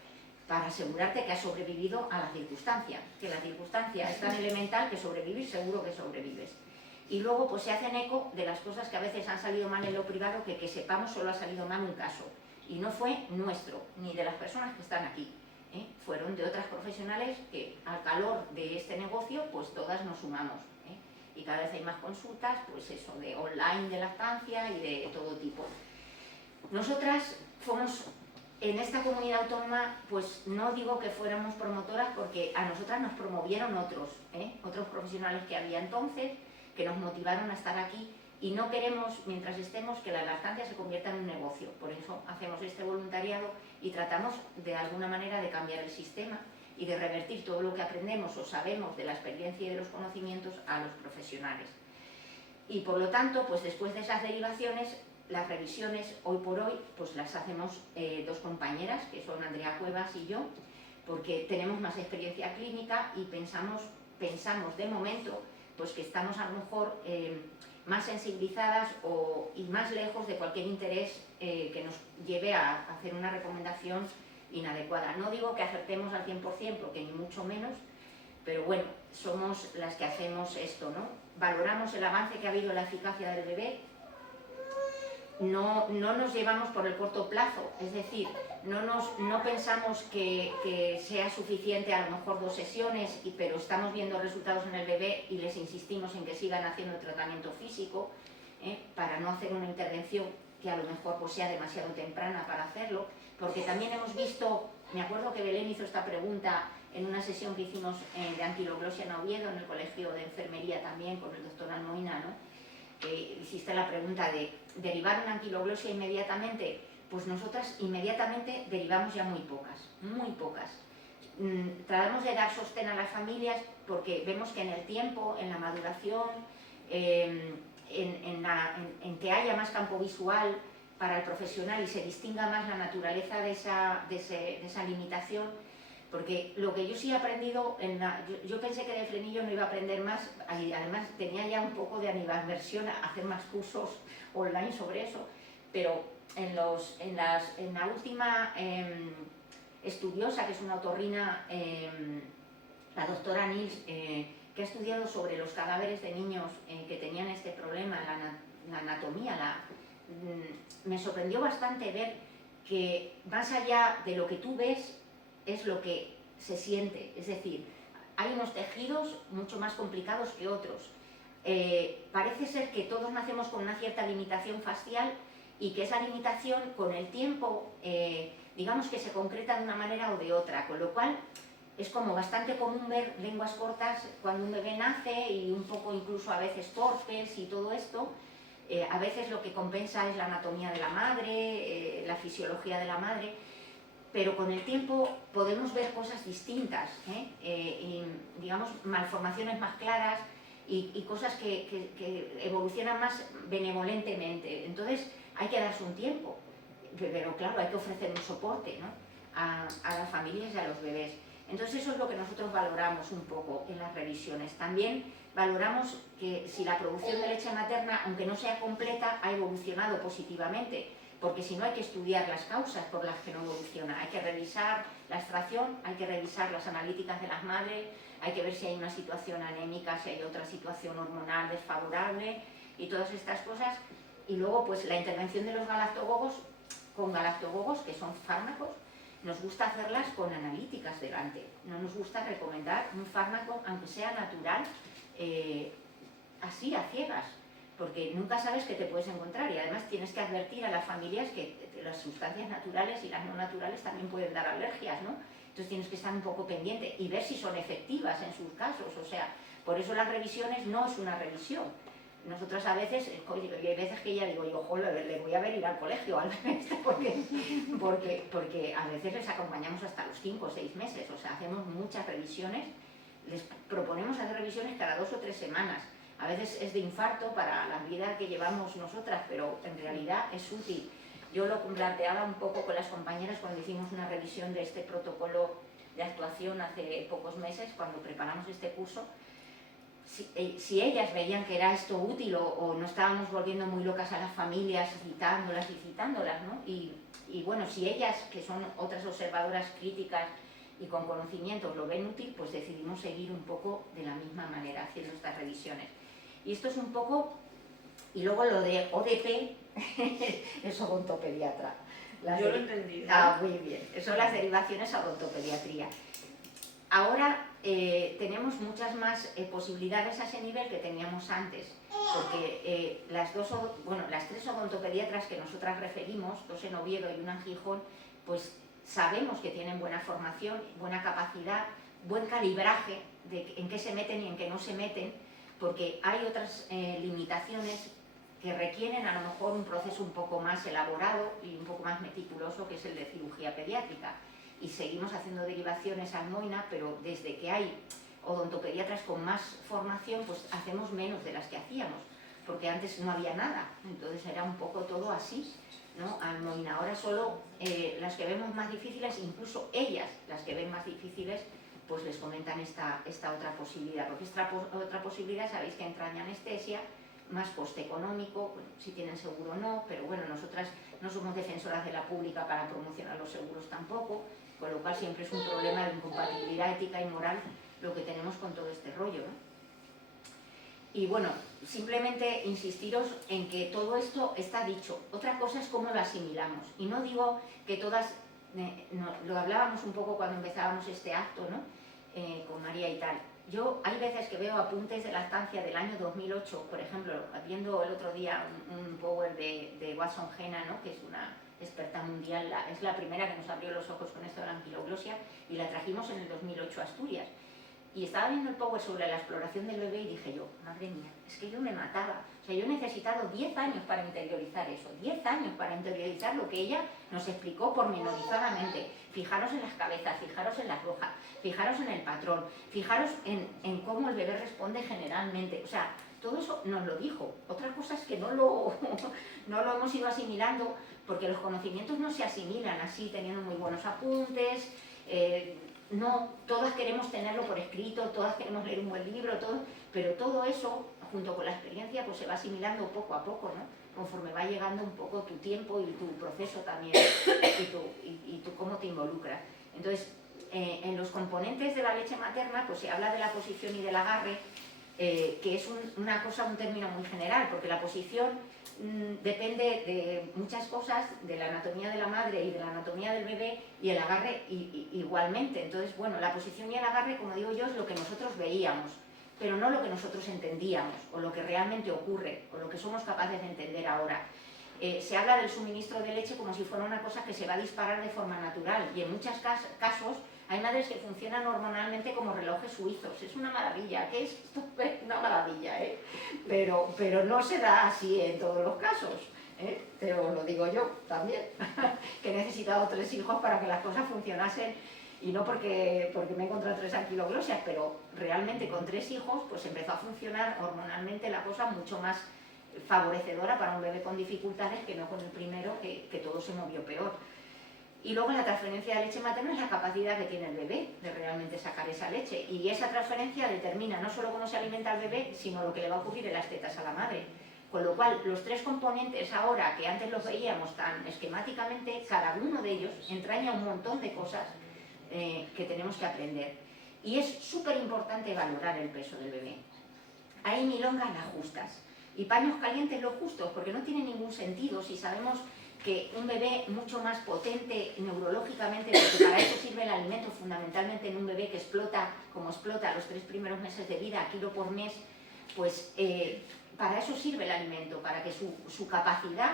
para asegurarte que has sobrevivido a la circunstancia, que la circunstancia es tan elemental que sobrevivir seguro que sobrevives. Y luego pues se hacen eco de las cosas que a veces han salido mal en lo privado, que sepamos solo ha salido mal un caso, y no fue nuestro, ni de las personas que están aquí. Fueron de otras profesionales que al calor de este negocio pues todas nos sumamos y cada vez hay más consultas, pues eso, de online de lactancia y de todo tipo. Nosotras fuimos en esta comunidad autónoma, pues no digo que fuéramos promotoras porque a nosotras nos promovieron otros profesionales que había entonces, que nos motivaron a estar aquí. Y no queremos, mientras estemos, que la lactancia se convierta en un negocio. Por eso hacemos este voluntariado y tratamos de alguna manera de cambiar el sistema y de revertir todo lo que aprendemos o sabemos de la experiencia y de los conocimientos a los profesionales. Y por lo tanto, pues después de esas derivaciones, las revisiones hoy por hoy pues las hacemos dos compañeras, que son Andrea Cuevas y yo, porque tenemos más experiencia clínica y pensamos de momento pues que estamos a lo mejor más sensibilizadas y más lejos de cualquier interés que nos lleve a hacer una recomendación inadecuada. No digo que acertemos al 100%, porque ni mucho menos, pero bueno, somos las que hacemos esto, ¿no? Valoramos el avance que ha habido en la eficacia del bebé, no nos llevamos por el corto plazo, es decir, no pensamos que sea suficiente a lo mejor 2 sesiones, pero estamos viendo resultados en el bebé y les insistimos en que sigan haciendo el tratamiento físico para no hacer una intervención que a lo mejor pues, sea demasiado temprana para hacerlo, porque también hemos visto, me acuerdo que Belén hizo esta pregunta en una sesión que hicimos de anquiloglosia en Oviedo, en el Colegio de Enfermería también, con el doctor Almoina, ¿no? que hiciste la pregunta de derivar una anquiloglosia inmediatamente, pues nosotras inmediatamente derivamos ya muy pocas, muy pocas. Tratamos de dar sostén a las familias porque vemos que en el tiempo, en la maduración, en que haya más campo visual para el profesional y se distinga más la naturaleza de esa limitación, porque lo que yo sí he aprendido, yo pensé que de frenillo no iba a aprender más, y además tenía ya un poco de animadversión a hacer más cursos online sobre eso, pero en la última estudiosa, que es una otorrina, la doctora Nils, que ha estudiado sobre los cadáveres de niños que tenían este problema, la anatomía, me sorprendió bastante ver que más allá de lo que tú ves es lo que se siente, es decir, hay unos tejidos mucho más complicados que otros. Parece ser que todos nacemos con una cierta limitación facial y que esa limitación con el tiempo, digamos que se concreta de una manera o de otra, con lo cual es como bastante común ver lenguas cortas cuando un bebé nace y un poco incluso a veces torpes y todo esto. A veces lo que compensa es la anatomía de la madre, la fisiología de la madre, pero con el tiempo podemos ver cosas distintas, y, digamos, malformaciones más claras y cosas que evolucionan más benevolentemente. Entonces hay que darse un tiempo, pero claro, hay que ofrecer un soporte, ¿no?, a las familias y a los bebés. Entonces eso es lo que nosotros valoramos un poco en las revisiones. También valoramos que si la producción de leche materna, aunque no sea completa, ha evolucionado positivamente, porque si no hay que estudiar las causas por las que no evoluciona. Hay que revisar la extracción, hay que revisar las analíticas de las madres, hay que ver si hay una situación anémica, si hay otra situación hormonal desfavorable y todas estas cosas. Y luego pues la intervención de los galactogogos, con galactogogos, que son fármacos, nos gusta hacerlas con analíticas delante. No nos gusta recomendar un fármaco, aunque sea natural, así a ciegas, porque nunca sabes qué te puedes encontrar y además tienes que advertir a las familias que las sustancias naturales y las no naturales también pueden dar alergias, ¿no? Entonces tienes que estar un poco pendiente y ver si son efectivas en sus casos. O sea, por eso las revisiones no es una revisión. Nosotras a veces, hay veces que ya digo, ojo, le voy a ver ir al colegio al bebé porque a veces les acompañamos hasta los 5 o 6 meses, o sea, hacemos muchas revisiones, les proponemos hacer revisiones cada 2 o 3 semanas. A veces es de infarto para la vida que llevamos nosotras, pero en realidad es útil. Yo lo planteaba un poco con las compañeras cuando hicimos una revisión de este protocolo de actuación hace pocos meses, cuando preparamos este curso. Si ellas veían que era esto útil o no estábamos volviendo muy locas a las familias citándolas, ¿no? Y bueno, si ellas, que son otras observadoras críticas y con conocimientos, lo ven útil, pues decidimos seguir un poco de la misma manera haciendo estas revisiones. Y esto es un poco, y luego lo de ODP es odontopediatra. Yo lo he entendido. Ah, muy bien, son las derivaciones a odontopediatría. Ahora tenemos muchas más posibilidades a ese nivel que teníamos antes, porque las 3 odontopediatras que nosotras referimos, 2 en Oviedo y 1 en Gijón, pues sabemos que tienen buena formación, buena capacidad, buen calibraje de en qué se meten y en qué no se meten, porque hay otras limitaciones que requieren a lo mejor un proceso un poco más elaborado y un poco más meticuloso, que es el de cirugía pediátrica. Y seguimos haciendo derivaciones al Moina, pero desde que hay odontopediatras con más formación, pues hacemos menos de las que hacíamos, porque antes no había nada, entonces era un poco todo así, ¿no? Al Moina. Ahora solo las que vemos más difíciles, incluso ellas, las que ven más difíciles, pues les comentan esta otra posibilidad, porque esta otra posibilidad, sabéis que entra en anestesia, más coste económico, si tienen seguro o no, pero bueno, nosotras no somos defensoras de la pública para promocionar los seguros tampoco, con lo cual siempre es un problema de incompatibilidad ética y moral lo que tenemos con todo este rollo, ¿no? Y bueno, simplemente insistiros en que todo esto está dicho. Otra cosa es cómo lo asimilamos. Y no digo que todas, lo hablábamos un poco cuando empezábamos este acto, ¿no? Con María y tal. Yo hay veces que veo apuntes de lactancia del año 2008, por ejemplo, viendo el otro día un power de Watson Gena, ¿no?, que es una experta mundial, es la primera que nos abrió los ojos con esto de la anquiloglosia, y la trajimos en el 2008 a Asturias. y estaba viendo el Power sobre la exploración del bebé y dije yo, madre mía, es que yo me mataba. O sea, yo he necesitado 10 años para interiorizar eso, 10 años para interiorizar lo que ella nos explicó pormenorizadamente. Fijaros en las cabezas, fijaros en las rojas, fijaros en el patrón, fijaros en cómo el bebé responde generalmente. O sea, todo eso nos lo dijo. Otra cosa es que no lo hemos ido asimilando, porque los conocimientos no se asimilan así, teniendo muy buenos apuntes. No, todas queremos tenerlo por escrito, todas queremos leer un buen libro, pero todo eso, junto con la experiencia, pues se va asimilando poco a poco, ¿no? Conforme va llegando un poco tu tiempo y tu proceso también, y tú cómo te involucras. Entonces, en los componentes de la leche materna, pues se habla de la posición y del agarre, que es un término muy general, porque la posición depende de muchas cosas, de la anatomía de la madre y de la anatomía del bebé, y el agarre igualmente. Entonces, bueno, la posición y el agarre, como digo yo, es lo que nosotros veíamos, pero no lo que nosotros entendíamos, o lo que realmente ocurre, o lo que somos capaces de entender ahora. Se habla del suministro de leche como si fuera una cosa que se va a disparar de forma natural, y en muchos casos hay madres que funcionan hormonalmente como relojes suizos. Es una maravilla, que es una maravilla, ¿eh? Pero no se da así en todos los casos, ¿eh? Te lo digo yo también, que he necesitado 3 hijos para que las cosas funcionasen, y no porque me he encontrado 3 anquiloglosias, pero realmente con 3 hijos pues empezó a funcionar hormonalmente la cosa mucho más favorecedora para un bebé con dificultades que no con el primero, que todo se movió peor. Y luego la transferencia de leche materna es la capacidad que tiene el bebé de realmente sacar esa leche, y esa transferencia determina no solo cómo se alimenta el bebé, sino lo que le va a ocurrir en las tetas a la madre. Con lo cual, los 3 componentes ahora, que antes los veíamos tan esquemáticamente, cada uno de ellos entraña un montón de cosas que tenemos que aprender. Y es súper importante valorar el peso del bebé. Hay milongas las justas y paños calientes los justos, porque no tiene ningún sentido si sabemos que un bebé mucho más potente neurológicamente, porque para eso sirve el alimento fundamentalmente en un bebé que explota, como explota los 3 primeros meses de vida, kilo por mes, pues para eso sirve el alimento, para que su capacidad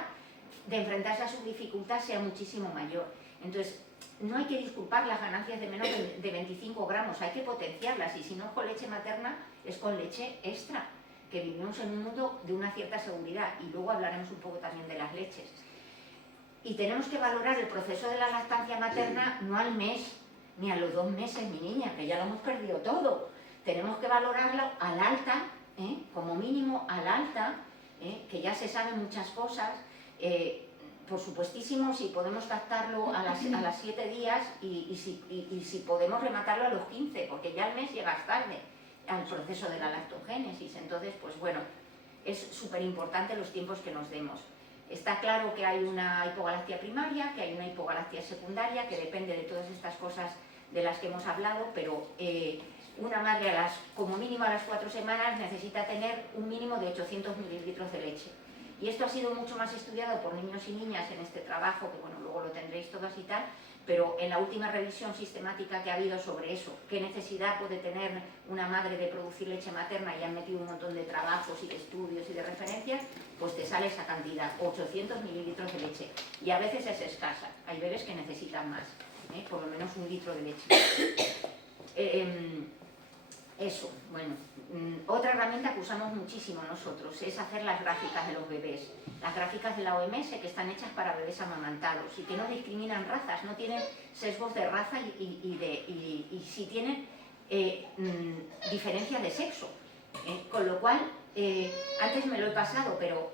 de enfrentarse a su dificultad sea muchísimo mayor. Entonces, no hay que disculpar las ganancias de menos de 25 gramos, hay que potenciarlas, y si no es con leche materna, es con leche extra, que vivimos en un mundo de una cierta seguridad, y luego hablaremos un poco también de las leches. Y tenemos que valorar el proceso de la lactancia materna no al mes, ni a los 2 meses, mi niña, que ya lo hemos perdido todo. Tenemos que valorarlo al alta, como mínimo al alta, que ya se saben muchas cosas. Por supuestísimo, si podemos captarlo a las 7 días y si podemos rematarlo a los 15, porque ya al mes llegas tarde al proceso de la lactogénesis. Entonces, pues bueno, es súper importante los tiempos que nos demos. Está claro que hay una hipogalactia primaria, que hay una hipogalactia secundaria, que depende de todas estas cosas de las que hemos hablado, pero una madre como mínimo a las 4 semanas necesita tener un mínimo de 800 mililitros de leche. Y esto ha sido mucho más estudiado por niños y niñas en este trabajo, que bueno, luego lo tendréis todas y tal, pero en la última revisión sistemática que ha habido sobre eso, qué necesidad puede tener una madre de producir leche materna, y han metido un montón de trabajos y de estudios y de referencias, pues te sale esa cantidad, 800 mililitros de leche. Y a veces es escasa, hay bebés que necesitan más, por lo menos 1 litro de leche. Eso, bueno, otra herramienta que usamos muchísimo nosotros es hacer las gráficas de los bebés. Las gráficas de la OMS, que están hechas para bebés amamantados y que no discriminan razas, no tienen sesgos de raza y sí tienen diferencia de sexo. Con lo cual, antes me lo he pasado, pero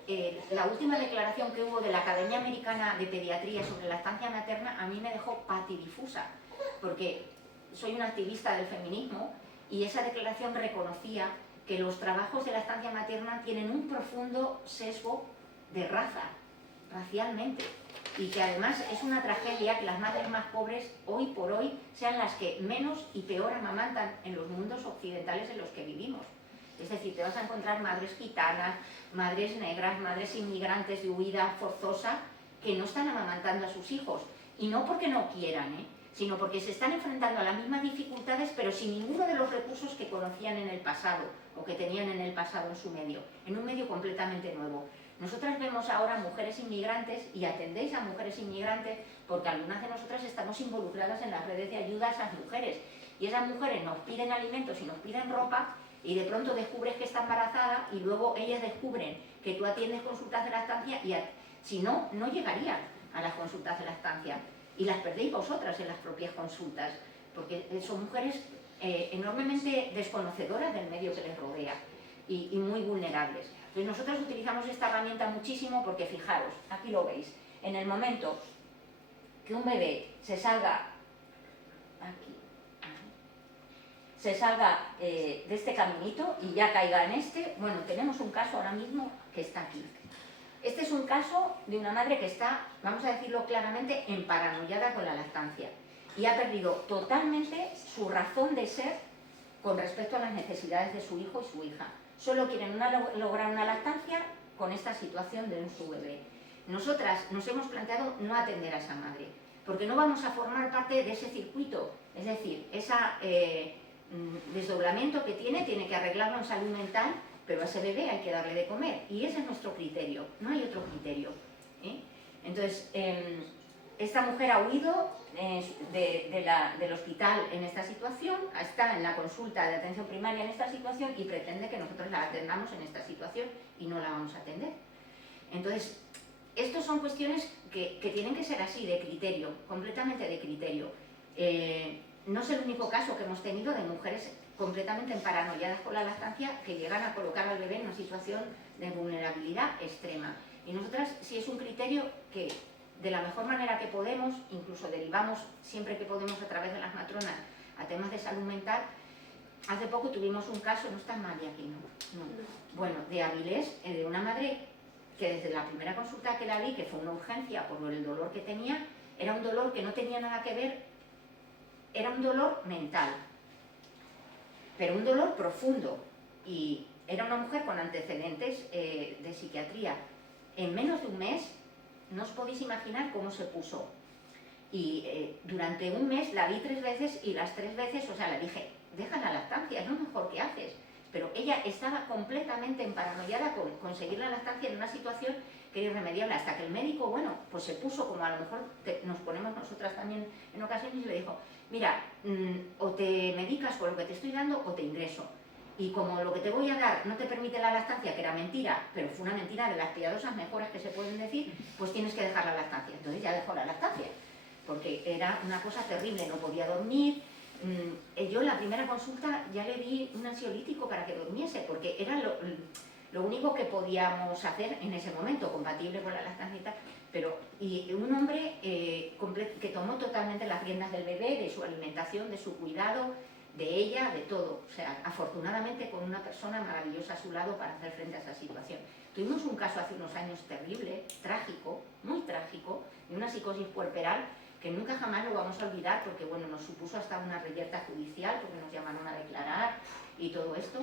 la última declaración que hubo de la Academia Americana de Pediatría sobre lactancia materna a mí me dejó patidifusa, porque soy una activista del feminismo, y esa declaración reconocía que los trabajos de lactancia materna tienen un profundo sesgo de raza, racialmente, y que además es una tragedia que las madres más pobres hoy por hoy sean las que menos y peor amamantan en los mundos occidentales en los que vivimos. Es decir, te vas a encontrar madres gitanas, madres negras, madres inmigrantes de huida forzosa, que no están amamantando a sus hijos, y no porque no quieran, sino porque se están enfrentando a las mismas dificultades, pero sin ninguno de los recursos que conocían en el pasado, o que tenían en el pasado en su medio, en un medio completamente nuevo. Nosotras vemos ahora mujeres inmigrantes, y atendéis a mujeres inmigrantes, porque algunas de nosotras estamos involucradas en las redes de ayuda a esas mujeres, y esas mujeres nos piden alimentos y nos piden ropa, y de pronto descubres que está embarazada y luego ellas descubren que tú atiendes consultas de lactancia y si no, no llegarían a las consultas de lactancia y las perdéis vosotras en las propias consultas, porque son mujeres enormemente desconocedoras del medio que les rodea y muy vulnerables. Entonces nosotros utilizamos esta herramienta muchísimo porque fijaros, aquí lo veis, en el momento que un bebé se salga de este caminito y ya caiga en este, bueno, tenemos un caso ahora mismo que está aquí. Este es un caso de una madre que está, vamos a decirlo claramente, emparanoiada con la lactancia y ha perdido totalmente su razón de ser con respecto a las necesidades de su hijo y su hija. Solo quieren lograr una lactancia con esta situación de su bebé. Nosotras nos hemos planteado no atender a esa madre, porque no vamos a formar parte de ese circuito, es decir, ese desdoblamiento que tiene que arreglarlo en salud mental, pero a ese bebé hay que darle de comer, y ese es nuestro criterio, no hay otro criterio. Entonces, esta mujer ha huido del hospital en esta situación, está en la consulta de atención primaria en esta situación y pretende que nosotros la atendamos en esta situación y no la vamos a atender. Entonces, estas son cuestiones que tienen que ser así, de criterio, completamente de criterio. No es el único caso que hemos tenido de mujeres completamente paranoiadas con la lactancia que llegan a colocar al bebé en una situación de vulnerabilidad extrema. Y nosotras, si es un criterio que de la mejor manera que podemos, incluso derivamos siempre que podemos a través de las matronas a temas de salud mental. Hace poco tuvimos un caso, no está María aquí, no. Bueno, de Avilés, de una madre que desde la primera consulta que la vi, que fue una urgencia por el dolor que tenía, era un dolor que no tenía nada que ver, era un dolor mental, pero un dolor profundo, y era una mujer con antecedentes de psiquiatría. En menos de un mes, no os podéis imaginar cómo se puso. Y durante un mes la vi 3 veces y las 3 veces, o sea, le dije, deja la lactancia, es lo mejor que haces. Pero ella estaba completamente emparanoiada con conseguir la lactancia en una situación que era irremediable, hasta que el médico, bueno, pues se puso como a lo mejor nos ponemos nosotras también en ocasiones, y le dijo, mira, o te medicas con lo que te estoy dando o te ingreso. Y como lo que te voy a dar no te permite la lactancia, que era mentira, pero fue una mentira de las piadosas mejoras que se pueden decir, pues tienes que dejar la lactancia. Entonces ya dejó la lactancia, porque era una cosa terrible, no podía dormir. Yo en la primera consulta ya le di un ansiolítico para que durmiese, porque era lo único que podíamos hacer en ese momento, compatible con la lactancia y tal. Pero, y un hombre que tomó totalmente las riendas del bebé, de su alimentación, de su cuidado, de ella, de todo. O sea, afortunadamente con una persona maravillosa a su lado para hacer frente a esa situación. Tuvimos un caso hace unos años terrible, trágico, muy trágico, de una psicosis puerperal que nunca jamás lo vamos a olvidar, porque bueno, nos supuso hasta una reyerta judicial, porque nos llamaron a declarar y todo esto.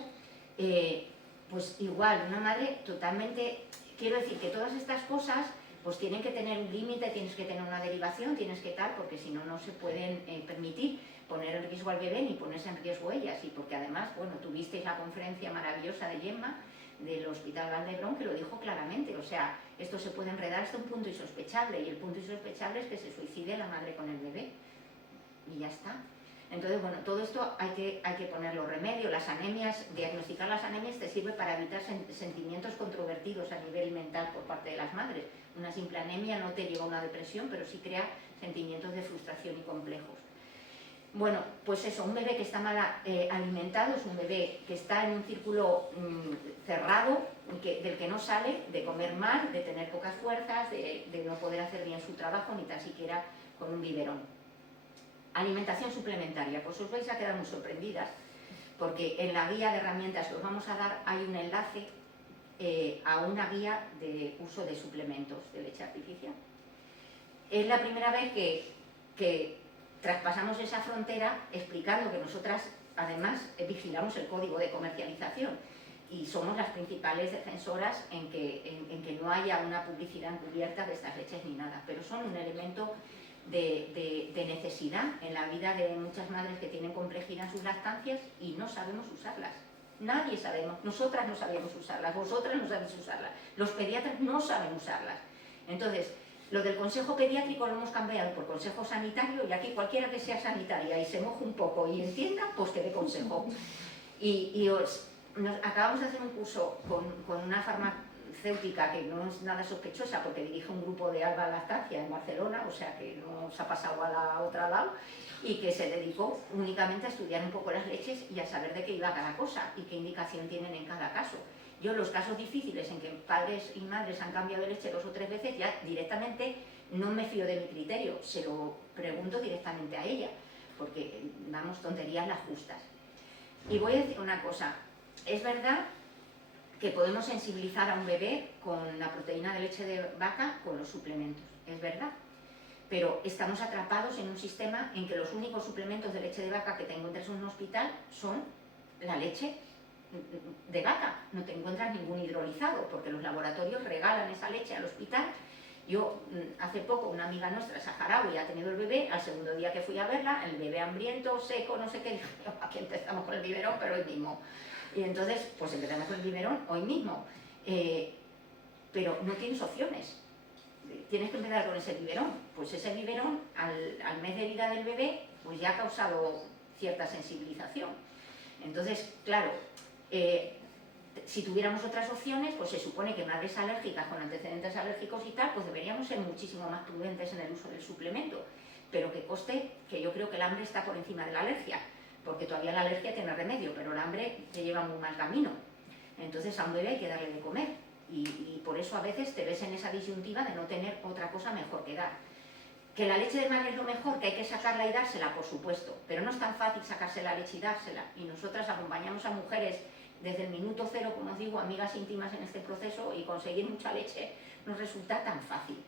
Pues igual, una madre totalmente, quiero decir que todas estas cosas pues tienen que tener un límite, tienes que tener una derivación, tienes que tal, porque si no, no se pueden permitir poner en riesgo al bebé ni ponerse en riesgo ellas. Y porque además, bueno, tuvisteis la conferencia maravillosa de Gemma del Hospital Valdebrón, que lo dijo claramente, o sea, esto se puede enredar hasta un punto insospechable, y el punto insospechable es que se suicide la madre con el bebé, y ya está. Entonces, bueno, todo esto hay que ponerlo remedio. Las anemias, diagnosticar las anemias te sirve para evitar sentimientos controvertidos a nivel mental por parte de las madres. Una simple anemia no te lleva a una depresión, pero sí crea sentimientos de frustración y complejos. Bueno, pues eso, un bebé que está mal alimentado es un bebé que está en un círculo cerrado, del que no sale, de comer mal, de tener pocas fuerzas, de no poder hacer bien su trabajo, ni tan siquiera con un biberón. Alimentación suplementaria, pues os vais a quedar muy sorprendidas, porque en la guía de herramientas que os vamos a dar hay un enlace a una guía de uso de suplementos de leche artificial. Es la primera vez que traspasamos esa frontera explicando que nosotras además vigilamos el código de comercialización y somos las principales defensoras en que no haya una publicidad encubierta de estas leches ni nada, pero son un elemento de necesidad en la vida de muchas madres que tienen complejidad en sus lactancias y no sabemos usarlas. Nadie sabemos, nosotras no sabemos usarlas, vosotras no sabéis usarlas, los pediatras no saben usarlas. Entonces, Lo del consejo pediátrico lo hemos cambiado por consejo sanitario y aquí cualquiera que sea sanitaria y se moje un poco y entienda, pues que dé consejo. Acabamos de hacer un curso con una farmacéutica que no es nada sospechosa porque dirige un grupo de Alba Lactancia en Barcelona, o sea que no se ha pasado a la otra lado, y que se dedicó únicamente a estudiar un poco las leches y a saber de qué iba cada cosa y qué indicación tienen en cada caso. Yo los casos difíciles en que padres y madres han cambiado de leche 2 o 3 veces, ya directamente no me fío de mi criterio, se lo pregunto directamente a ella, porque damos tonterías las justas. Y voy a decir una cosa, es verdad que podemos sensibilizar a un bebé con la proteína de leche de vaca con los suplementos, es verdad, pero estamos atrapados en un sistema en que los únicos suplementos de leche de vaca que te encuentras en un hospital son la leche de vaca, no te encuentras ningún hidrolizado, porque los laboratorios regalan esa leche al hospital. Yo, hace poco, una amiga nuestra, saharaui, ha tenido el bebé, al segundo día que fui a verla, el bebé hambriento, seco, no sé qué, dije, aquí empezamos con el biberón, pero hoy mismo. Y entonces, pues empezamos con el biberón hoy mismo. Pero no tienes opciones, tienes que empezar con ese biberón. Pues ese biberón, al mes de vida del bebé, pues ya ha causado cierta sensibilización. Entonces, claro, si tuviéramos otras opciones, pues se supone que madres alérgicas con antecedentes alérgicos y tal, pues deberíamos ser muchísimo más prudentes en el uso del suplemento, pero que conste que yo creo que el hambre está por encima de la alergia, porque todavía la alergia tiene remedio, pero el hambre te lleva muy mal camino. Entonces a un bebé hay que darle de comer y por eso a veces te ves en esa disyuntiva de no tener otra cosa mejor que dar. Que la leche de madre es lo mejor, que hay que sacarla y dársela, por supuesto, pero no es tan fácil sacarse la leche y dársela, y nosotras acompañamos a mujeres desde el minuto cero, como os digo, amigas íntimas en este proceso, y conseguir mucha leche nos resulta tan fácil.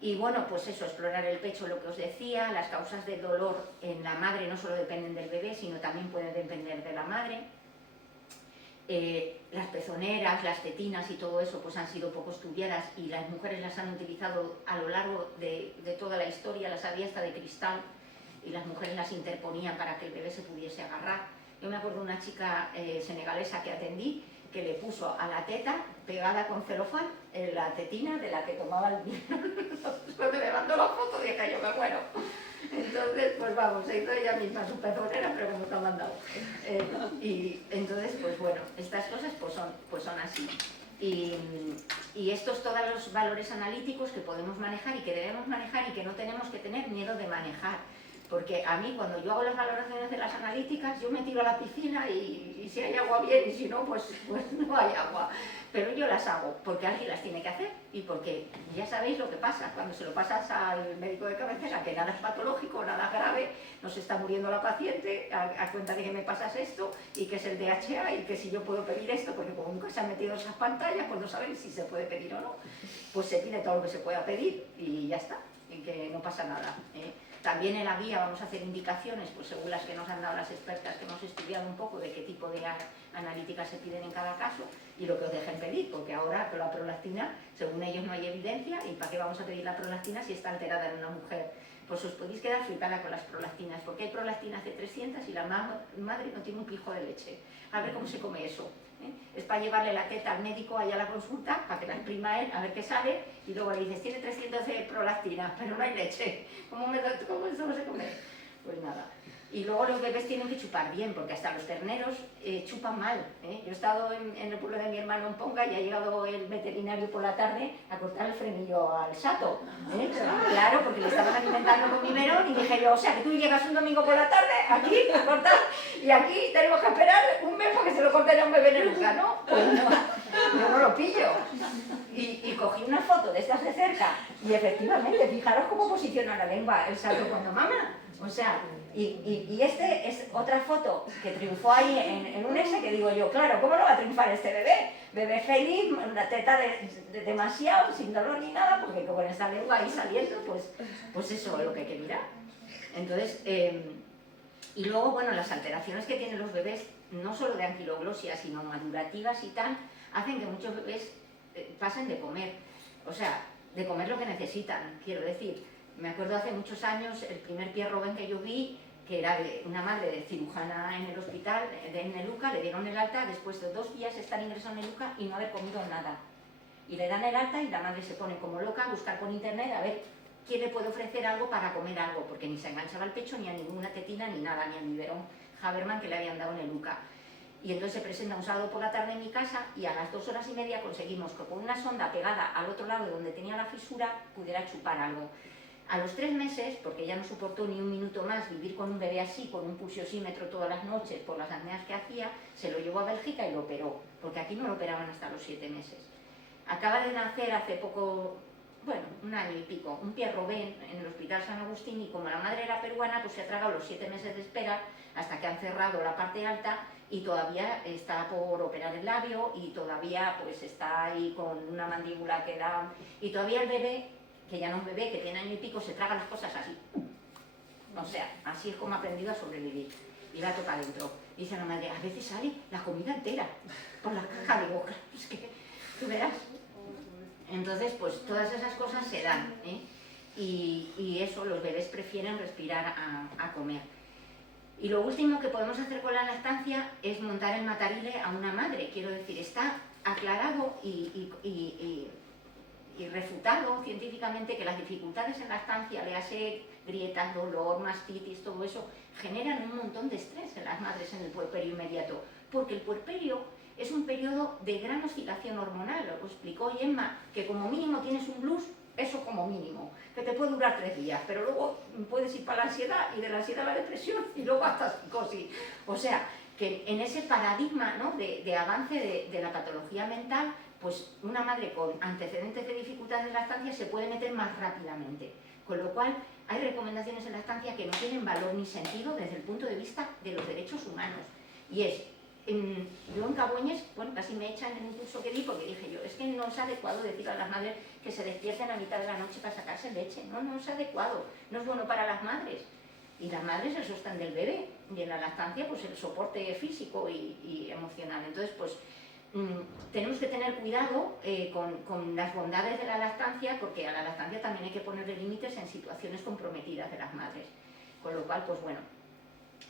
Y bueno, pues eso, explorar el pecho, lo que os decía, las causas de dolor en la madre no solo dependen del bebé, sino también pueden depender de la madre. Las pezoneras, las tetinas y todo eso pues han sido poco estudiadas y las mujeres las han utilizado a lo largo de toda la historia, las había hasta de cristal y las mujeres las interponían para que el bebé se pudiese agarrar. Yo me acuerdo de una chica senegalesa que atendí que le puso a la teta pegada con celofán la tetina de la que tomaba el vino. Cuando me mandó la foto dije yo me muero. Entonces, pues vamos, se hizo ella misma su pezonera, pero como te ha mandado. Y entonces, pues bueno, estas cosas pues son así. Y estos todos los valores analíticos que podemos manejar y que debemos manejar y que no tenemos que tener miedo de manejar. Porque a mí, cuando yo hago las valoraciones de las analíticas, yo me tiro a la piscina y si hay agua bien y si no, pues no hay agua. Pero yo las hago porque alguien las tiene que hacer y porque ya sabéis lo que pasa cuando se lo pasas al médico de cabecera, que nada es patológico, nada grave, no se está muriendo la paciente, a cuenta de que me pasas esto y que es el DHA y que si yo puedo pedir esto, porque como nunca se han metido esas pantallas, pues no saben si se puede pedir o no. Pues se pide todo lo que se pueda pedir y ya está, y que no pasa nada. También en la guía vamos a hacer indicaciones, pues según las que nos han dado las expertas que hemos estudiado un poco de qué tipo de analíticas se piden en cada caso y lo que os dejen pedir, porque ahora con la prolactina, según ellos no hay evidencia, ¿y para qué vamos a pedir la prolactina si está alterada en una mujer? Pues os podéis quedar flipada con las prolactinas, porque hay prolactinas de 300 y la madre no tiene un pijo de leche. A ver cómo se come eso. Es para llevarle la teta al médico allá a la consulta, para que la exprima él, a ver qué sale, y luego le dices, tiene 300 de prolactina, pero no hay leche. ¿Cómo eso no se come? Pues nada. Y luego los bebés tienen que chupar bien, porque hasta los terneros chupan mal. Yo he estado en el pueblo de mi hermano en Ponga y ha llegado el veterinario por la tarde a cortar el frenillo al sato. Claro, porque le estaban alimentando con biberón y dije yo, o sea, que tú llegas un domingo por la tarde aquí a cortar y aquí tenemos que esperar un mes para que se lo corte a un bebé neruca, ¿no? Pues no, yo no lo pillo. Y cogí una foto de estas de cerca y efectivamente, fijaros cómo posiciona la lengua el sato cuando mama. O sea, y este es otra foto que triunfó ahí en un S que digo yo, claro, ¿cómo no va a triunfar este bebé? Bebé feliz, una teta de demasiado, sin dolor ni nada, porque con esta lengua ahí saliendo, pues eso es lo que hay que mirar. Entonces, y luego, bueno, las alteraciones que tienen los bebés, no solo de anquiloglosia, sino madurativas y tal, hacen que muchos bebés pasen de comer, o sea, de comer lo que necesitan, quiero decir. Me acuerdo hace muchos años, el primer Pierre Robin que yo vi, que era de una madre de cirujana en el hospital de Neluca, le dieron el alta después de 2 días estar ingresado en Neluca y no haber comido nada. Y le dan el alta y la madre se pone como loca a buscar por internet a ver quién le puede ofrecer algo para comer algo, porque ni se enganchaba al pecho, ni a ninguna tetina, ni nada, ni al biberón Haberman que le habían dado en el UCA. Y entonces se presenta un sábado por la tarde en mi casa y a las 2 horas y media conseguimos que con una sonda pegada al otro lado donde tenía la fisura pudiera chupar algo. A los 3 meses, porque ya no soportó ni un minuto más vivir con un bebé así, con un pulsiosímetro todas las noches por las apneas que hacía, se lo llevó a Bélgica y lo operó, porque aquí no lo operaban hasta los 7 meses. Acaba de nacer hace poco, bueno, un año y pico, un Pierre Robin en el Hospital San Agustín, y como la madre era peruana, pues se ha tragado los 7 meses de espera hasta que han cerrado la parte alta y todavía está por operar el labio y todavía pues está ahí con una mandíbula que da... Y todavía el bebé, que ya no es bebé, que tiene año y pico, se traga las cosas así. O sea, así es como ha aprendido a sobrevivir. Y la toca adentro. Dice la madre, a veces sale la comida entera por la caja. Digo, claro, es que tú verás. Entonces, pues todas esas cosas se dan, ¿eh? Y eso, los bebés prefieren respirar a comer. Y lo último que podemos hacer con la lactancia es montar el matarile a una madre. Quiero decir, está aclarado y refutado científicamente que las dificultades en lactancia, léase grietas, dolor, mastitis, todo eso, generan un montón de estrés en las madres en el puerperio inmediato, porque el puerperio es un periodo de gran oscilación hormonal. Lo explicó Gemma, que como mínimo tienes un blues, eso como mínimo, que te puede durar 3 días, pero luego puedes ir para la ansiedad y de la ansiedad a la depresión y luego hasta psicosis. O sea, que en ese paradigma, ¿no?, de avance de la patología mental, pues una madre con antecedentes de dificultades de lactancia se puede meter más rápidamente. Con lo cual, hay recomendaciones en lactancia que no tienen valor ni sentido desde el punto de vista de los derechos humanos. Y es, yo en Cabueñes, bueno, casi me echan en un curso que di porque dije yo, es que no es adecuado decir a las madres que se despierten a mitad de la noche para sacarse leche. No, no es adecuado, no es bueno para las madres. Y las madres el sostén del bebé, y en la lactancia pues el soporte físico y emocional. Entonces, pues tenemos que tener cuidado con las bondades de la lactancia, porque a la lactancia también hay que ponerle límites en situaciones comprometidas de las madres. Con lo cual, pues bueno,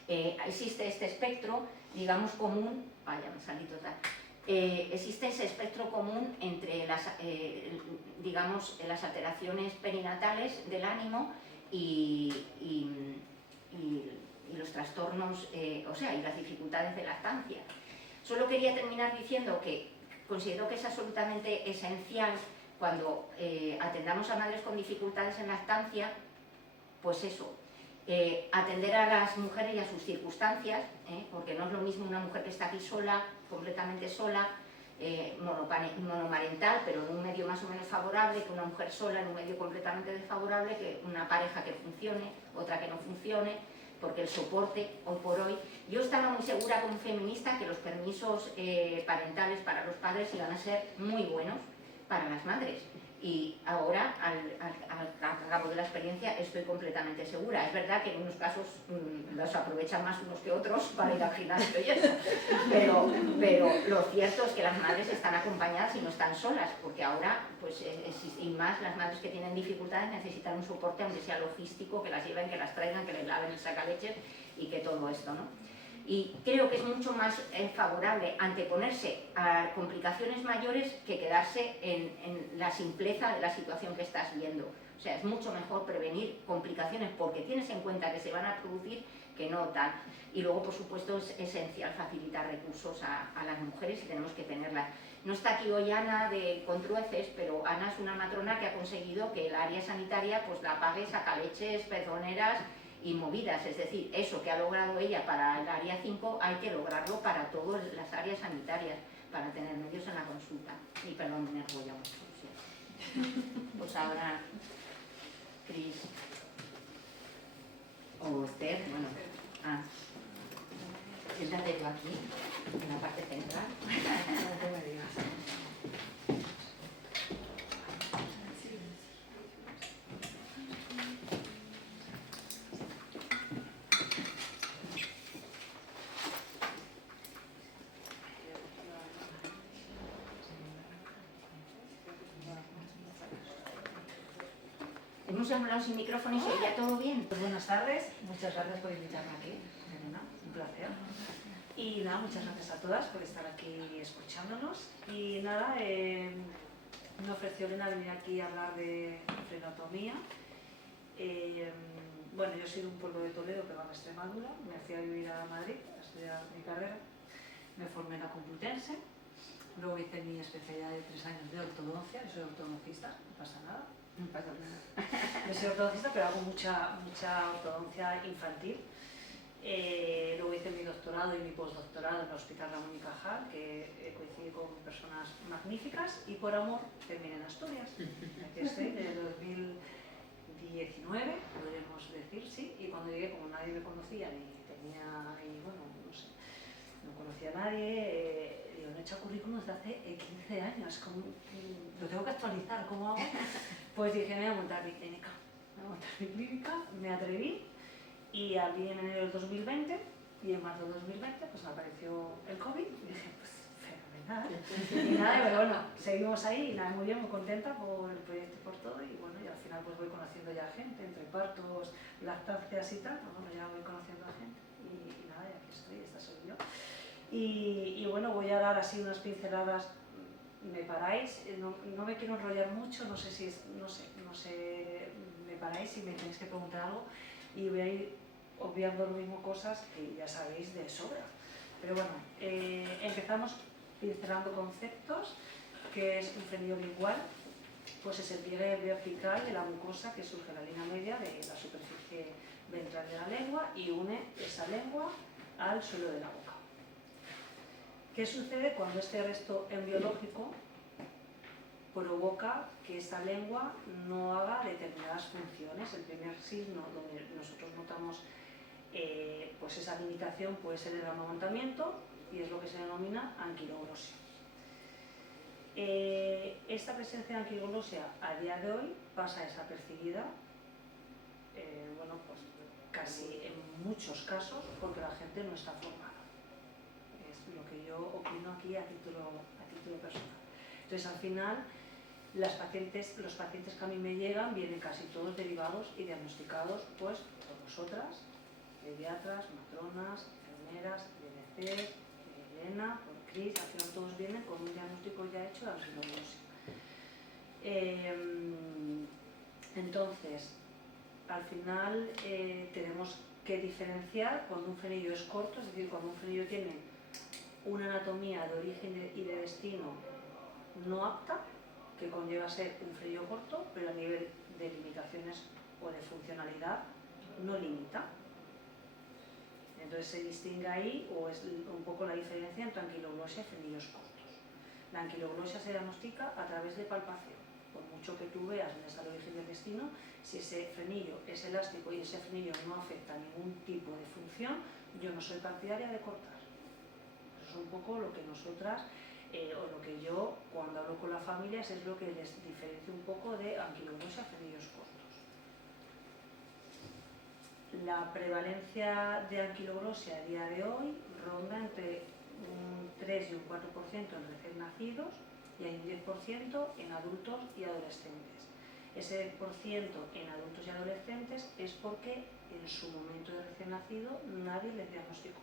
existe este espectro, digamos, común, vaya, me salí total, existe ese espectro común entre las, digamos, las alteraciones perinatales del ánimo y los trastornos, o sea, y las dificultades de lactancia. Solo quería terminar diciendo que considero que es absolutamente esencial cuando atendamos a madres con dificultades en lactancia, pues eso, atender a las mujeres y a sus circunstancias, porque no es lo mismo una mujer que está aquí sola, completamente sola, monomarental, pero en un medio más o menos favorable, que una mujer sola en un medio completamente desfavorable, que una pareja que funcione, otra que no funcione, porque el soporte, hoy por hoy, yo estaba muy segura como feminista que los permisos parentales para los padres iban a ser muy buenos para las madres. Y ahora, al cabo de la experiencia, estoy completamente segura. Es verdad que en unos casos los aprovechan más unos que otros para ir al gimnasio y eso, pero lo cierto es que las madres están acompañadas y no están solas, porque ahora, pues, y más las madres que tienen dificultades necesitan un soporte, aunque sea logístico, que las lleven, que las traigan, que les laven el sacaleches y que todo esto, ¿no? Y creo que es mucho más favorable anteponerse a complicaciones mayores que quedarse en la simpleza de la situación que estás viendo. O sea, es mucho mejor prevenir complicaciones porque tienes en cuenta que se van a producir que no tal. Y luego, por supuesto, es esencial facilitar recursos a las mujeres y tenemos que tenerlas. No está aquí hoy Ana de Contrueces, pero Ana es una matrona que ha conseguido que el área sanitaria pues la pague sacaleches, pezoneras y movidas, es decir, eso que ha logrado ella para el área 5 hay que lograrlo para todas las áreas sanitarias, para tener medios en la consulta. Y perdón, me enrollo mucho. Sí. Pues ahora, Cris o Esther, bueno, siéntate tú aquí, en la parte central. No me digas. Hemos hablado sin micrófono y se oía todo bien. Pues buenas tardes, muchas gracias por invitarme aquí, Elena, un placer. Y nada, muchas gracias a todas por estar aquí escuchándonos. Y nada, Me ofreció Elena venir aquí a hablar de frenotomía. Bueno, yo soy de un pueblo de Toledo, pero a Extremadura. Me fui a vivir a Madrid a estudiar mi carrera. Me formé en la Complutense. Luego hice mi especialidad de 3 años de ortodoncia. Yo soy ortodoncista, no pasa nada. No pasa nada. Yo soy ortodoncista, pero hago mucha ortodoncia infantil. Luego hice mi doctorado y mi postdoctorado en el Hospital Ramón y Cajal, que coincidí con personas magníficas, y por amor terminé en Asturias. Aquí estoy, desde 2019, podríamos decir, sí, y cuando llegué, como nadie me conocía, bueno, no sé, no conocía a nadie, digo, no he hecho currículum desde hace 15 años, lo tengo que actualizar, ¿cómo hago? Pues dije, me voy a montar mi clínica, me atreví, y abrí en enero del 2020, y en marzo del 2020 pues me apareció el COVID, y dije, pues fenomenal, y nada, pero bueno, seguimos ahí, y nada, muy bien, muy contenta por el proyecto y por todo, y bueno, y al final pues voy conociendo ya gente, entre partos, lactancias y tal, pues bueno, ya voy conociendo a gente, y nada, y aquí estoy, esta soy yo. Y bueno, voy a dar así unas pinceladas, me paráis, no me quiero enrollar mucho, no sé, me paráis si me tenéis que preguntar algo, y voy a ir obviando lo mismo cosas que ya sabéis de sobra. Pero bueno, empezamos pincelando conceptos, que es un frenillo lingual, pues es el pliegue vertical de la mucosa que surge en la línea media de la superficie ventral de la lengua y une esa lengua al suelo de la boca. ¿Qué sucede cuando este resto embriológico provoca que esa lengua no haga determinadas funciones? El primer signo donde nosotros notamos pues esa limitación puede ser el amamantamiento, y es lo que se denomina anquiloglosia. Esta presencia de anquiloglosia a día de hoy pasa desapercibida, bueno, pues casi en muchos casos, porque la gente no está formada. Es lo que yo opino aquí a título personal. Entonces, al final, los pacientes que a mí me llegan vienen casi todos derivados y diagnosticados pues por vosotras, pediatras, matronas, enfermeras, DNC, Elena, por Cris, al final todos vienen con un diagnóstico ya hecho de anquiloglosia. Entonces, al final tenemos que diferenciar cuando un frenillo es corto, es decir, cuando un frenillo tiene una anatomía de origen y de destino no apta, que conlleva ser un frenillo corto, pero a nivel de limitaciones o de funcionalidad no limita. Entonces se distingue ahí, o es un poco la diferencia entre anquiloglosia y frenillos cortos. La anquiloglosia se diagnostica a través de palpación. Por mucho que tú veas dónde está el origen del destino, si ese frenillo es elástico y ese frenillo no afecta a ningún tipo de función, yo no soy partidaria de cortar. Eso es un poco lo que nosotras, o lo que yo, cuando hablo con las familias, es lo que les diferencia un poco de anquiloglosia a frenillos cortos. La prevalencia de anquiloglosia a día de hoy ronda entre un 3 y un 4% en recién nacidos, y hay un 10% en adultos y adolescentes. Ese 10% en adultos y adolescentes es porque en su momento de recién nacido nadie les diagnosticó.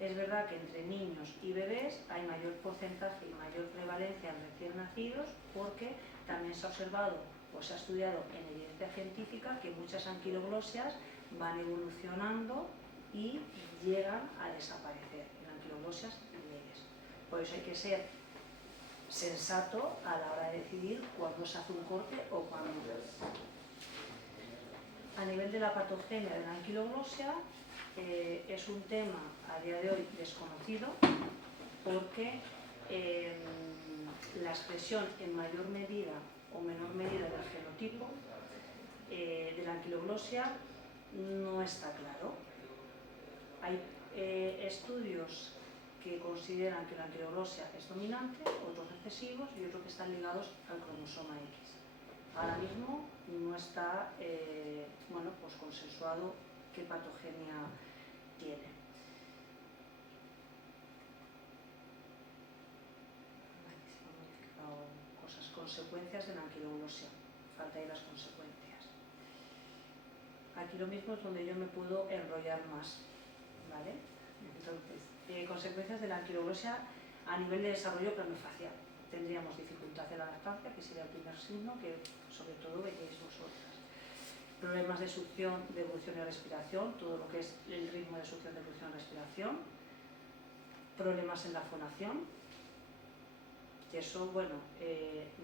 Es verdad que entre niños y bebés hay mayor porcentaje y mayor prevalencia en recién nacidos, porque también se ha observado o se ha estudiado en evidencia científica que muchas anquiloglosias van evolucionando y llegan a desaparecer en anquiloglosias leves. Por eso hay que ser sensato a la hora de decidir cuándo se hace un corte o cuándo no. A nivel de la patogenia de la anquiloglosia, es un tema a día de hoy desconocido, porque la expresión en mayor medida o menor medida del genotipo de la anquiloglosia no está claro. Hay estudios que consideran que la anquiloglosia es dominante, otros recesivos y otros que están ligados al cromosoma X. Ahora mismo no está bueno, pues consensuado qué patogenia tiene. Aquí se han modificado cosas, consecuencias de la anquiloglosia, falta de las consecuencias. Aquí lo mismo es donde yo me puedo enrollar más, ¿vale? Entonces, consecuencias de la anquiloglosia a nivel de desarrollo craneofacial. tendríamos dificultad en la lactancia, que sería el primer signo que sobre todo veréis vosotras. Problemas de succión, deglución y respiración, todo lo que es el ritmo de succión, deglución y respiración. Problemas en la fonación, que eso, bueno,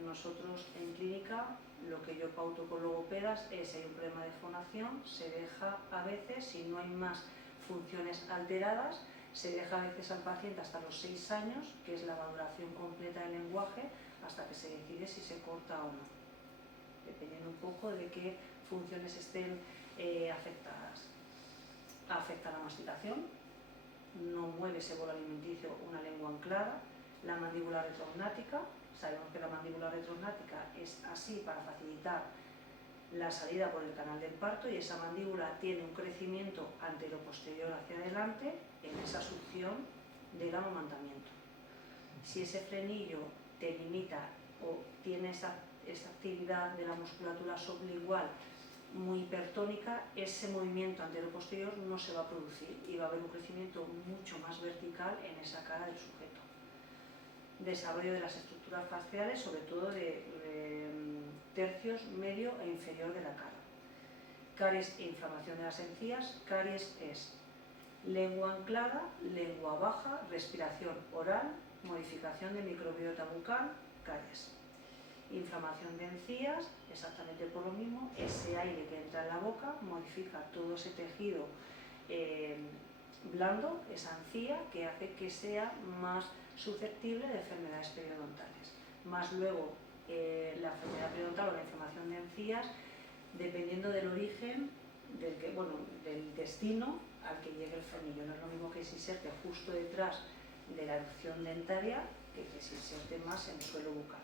nosotros en clínica lo que yo pauto con logopedas es, si hay un problema de fonación, se deja a veces, si no hay más funciones alteradas, se deja a veces al paciente hasta los 6 años, que es la maduración completa del lenguaje, hasta que se decide si se corta o no, dependiendo un poco de qué funciones estén afectadas. Afecta la masticación, no mueve ese bolo alimenticio una lengua anclada. La mandíbula retrognática, sabemos que la mandíbula retrognática es así para facilitar la salida por el canal del parto, y esa mandíbula tiene un crecimiento antero-posterior hacia adelante en esa succión del amamantamiento. Si ese frenillo te limita o tiene esa actividad de la musculatura sublingual muy hipertónica, ese movimiento antero-posterior no se va a producir y va a haber un crecimiento mucho más vertical en esa cara del sujeto. Desarrollo de las estructuras faciales, sobre todo de tercios medio e inferior de la cara. Caries e inflamación de las encías. Caries es lengua anclada, lengua baja, respiración oral, modificación de microbiota bucal, caries. Inflamación de encías, exactamente por lo mismo, ese aire que entra en la boca modifica todo ese tejido blando, esa encía, que hace que sea más susceptible de enfermedades periodontales. Más luego, la enfermedad periodontal o la inflamación de encías, dependiendo del origen, del destino al que llegue el frenillo. No es lo mismo que se inserte justo detrás de la erupción dentaria que se inserte más en el suelo bucal.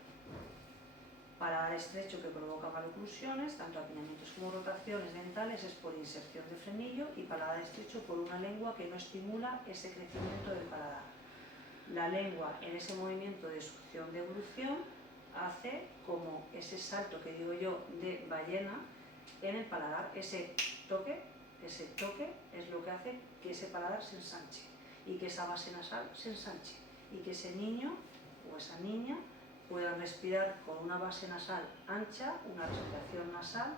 Paladar estrecho que provoca maloclusiones, tanto apiñamientos como rotaciones dentales, es por inserción de frenillo, y paladar estrecho por una lengua que no estimula ese crecimiento del paladar. La lengua, en ese movimiento de succión de evolución, hace como ese salto que digo yo de ballena en el paladar. Ese toque es lo que hace que ese paladar se ensanche y que esa base nasal se ensanche y que ese niño o esa niña puedan respirar con una base nasal ancha, una respiración nasal,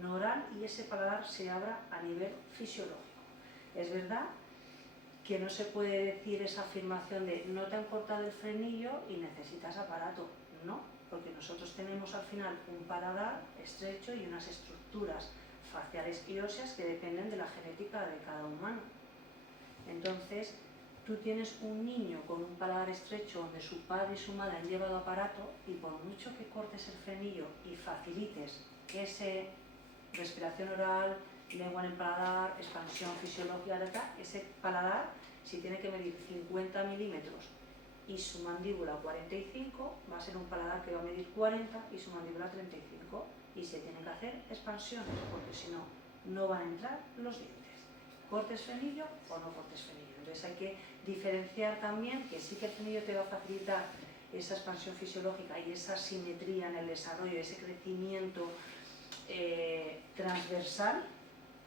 no oral, y ese paladar se abra a nivel fisiológico. Es verdad que no se puede decir esa afirmación de no te han cortado el frenillo y necesitas aparato. No, porque nosotros tenemos al final un paladar estrecho y unas estructuras faciales y óseas que dependen de la genética de cada humano. Entonces, tú tienes un niño con un paladar estrecho donde su padre y su madre han llevado aparato, y por mucho que cortes el frenillo y facilites esa respiración oral, lengua en el paladar, expansión fisiológica, ese paladar, si tiene que medir 50 milímetros y su mandíbula 45, va a ser un paladar que va a medir 40 y su mandíbula 35, y se tienen que hacer expansiones, porque si no, no van a entrar los dientes. ¿Cortes frenillo o no cortes frenillo? Entonces hay que diferenciar también que sí que el frenillo te va a facilitar esa expansión fisiológica y esa simetría en el desarrollo, ese crecimiento transversal,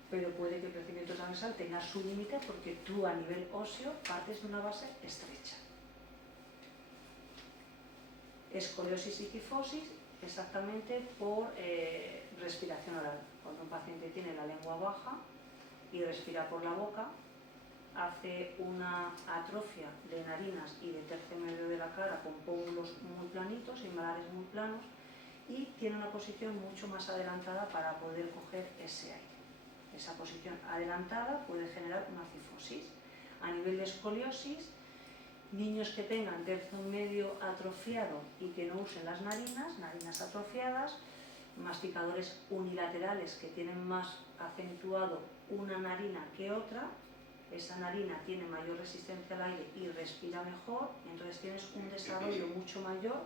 pero puede que el crecimiento transversal tenga su límite porque tú a nivel óseo partes de una base estrecha. Escoliosis y cifosis, exactamente por respiración oral. Cuando un paciente tiene la lengua baja y respira por la boca, hace una atrofia de narinas y de tercio medio de la cara con pómulos muy planitos y malares muy planos, y tiene una posición mucho más adelantada para poder coger ese aire. Esa posición adelantada puede generar una cifosis. A nivel de escoliosis, niños que tengan tercio medio atrofiado y que no usen las narinas atrofiadas, masticadores unilaterales que tienen más acentuado una narina que otra, esa narina tiene mayor resistencia al aire y respira mejor, entonces tienes un desarrollo mucho mayor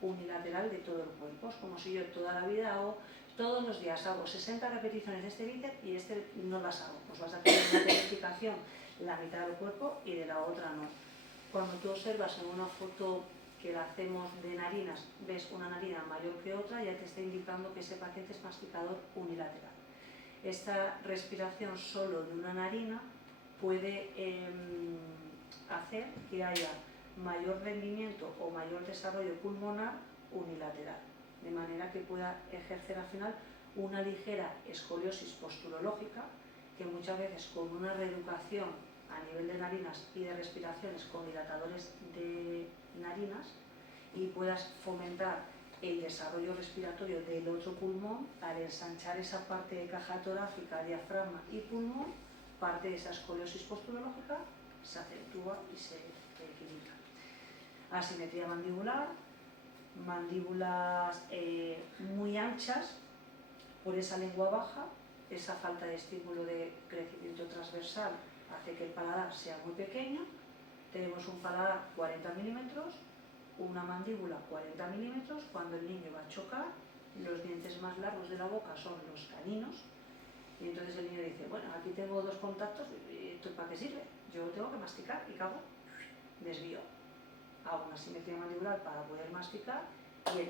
unilateral de todo el cuerpo. Es como si yo toda la vida todos los días hago 60 repeticiones de este bíceps y este no las hago. Pues vas a tener una tonificación la mitad del cuerpo y de la otra no. Cuando tú observas en una foto que la hacemos de narinas, ves una narina mayor que otra, ya te está indicando que ese paciente es masticador unilateral. Esta respiración solo de una narina puede hacer que haya mayor rendimiento o mayor desarrollo pulmonar unilateral, de manera que pueda ejercer al final una ligera escoliosis posturológica, que muchas veces con una reeducación a nivel de narinas y de respiraciones con dilatadores de narinas, y puedas fomentar el desarrollo respiratorio del otro pulmón al ensanchar esa parte de caja torácica, diafragma y pulmón, parte de esa escoliosis posturológica se acentúa y se equilibra. Asimetría mandibular, mandíbulas muy anchas por esa lengua baja, esa falta de estímulo de crecimiento transversal hace que el paladar sea muy pequeño. Tenemos un paladar 40 milímetros, una mandíbula 40 milímetros, cuando el niño va a chocar, los dientes más largos de la boca son los caninos, y entonces el niño dice, bueno, aquí tengo dos contactos, ¿esto para qué sirve? Yo tengo que masticar, y cago, desvío. Hago una simetría mandibular para poder masticar, y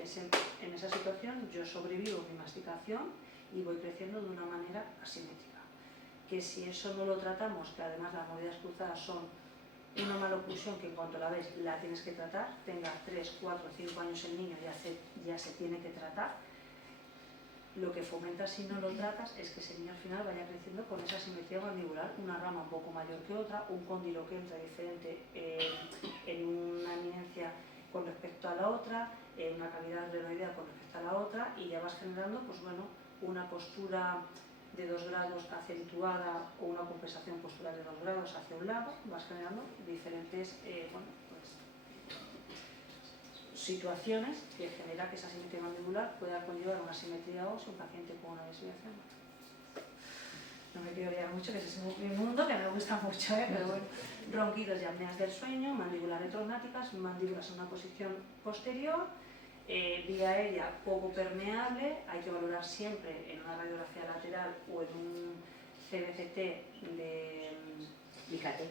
en esa situación yo sobrevivo mi masticación y voy creciendo de una manera asimétrica. Que si eso no lo tratamos, que además las mordidas cruzadas son una maloclusión que en cuanto la ves la tienes que tratar, tenga 3, 4, 5 años el niño ya se tiene que tratar, lo que fomenta si no lo tratas es que ese niño al final vaya creciendo con esa simetría mandibular, una rama un poco mayor que otra, un cóndilo que entra diferente en una eminencia con respecto a la otra, en una cavidad adrenoidea con respecto a la otra, y ya vas generando pues bueno, una postura de 2 grados acentuada o una compensación postural de 2 grados hacia un lado, vas generando diferentes situaciones que genera que esa simetría mandibular pueda conllevar una simetría ósea, un paciente con una desviación. No me quiero liar mucho, que ese es mi mundo, que me gusta mucho, pero bueno. Ronquidos y apneas del sueño, mandíbulas retrognáticas, mandíbulas en una posición posterior, vía aérea poco permeable, hay que valorar siempre en una radiografía lateral o en un CBCT de... Fíjate,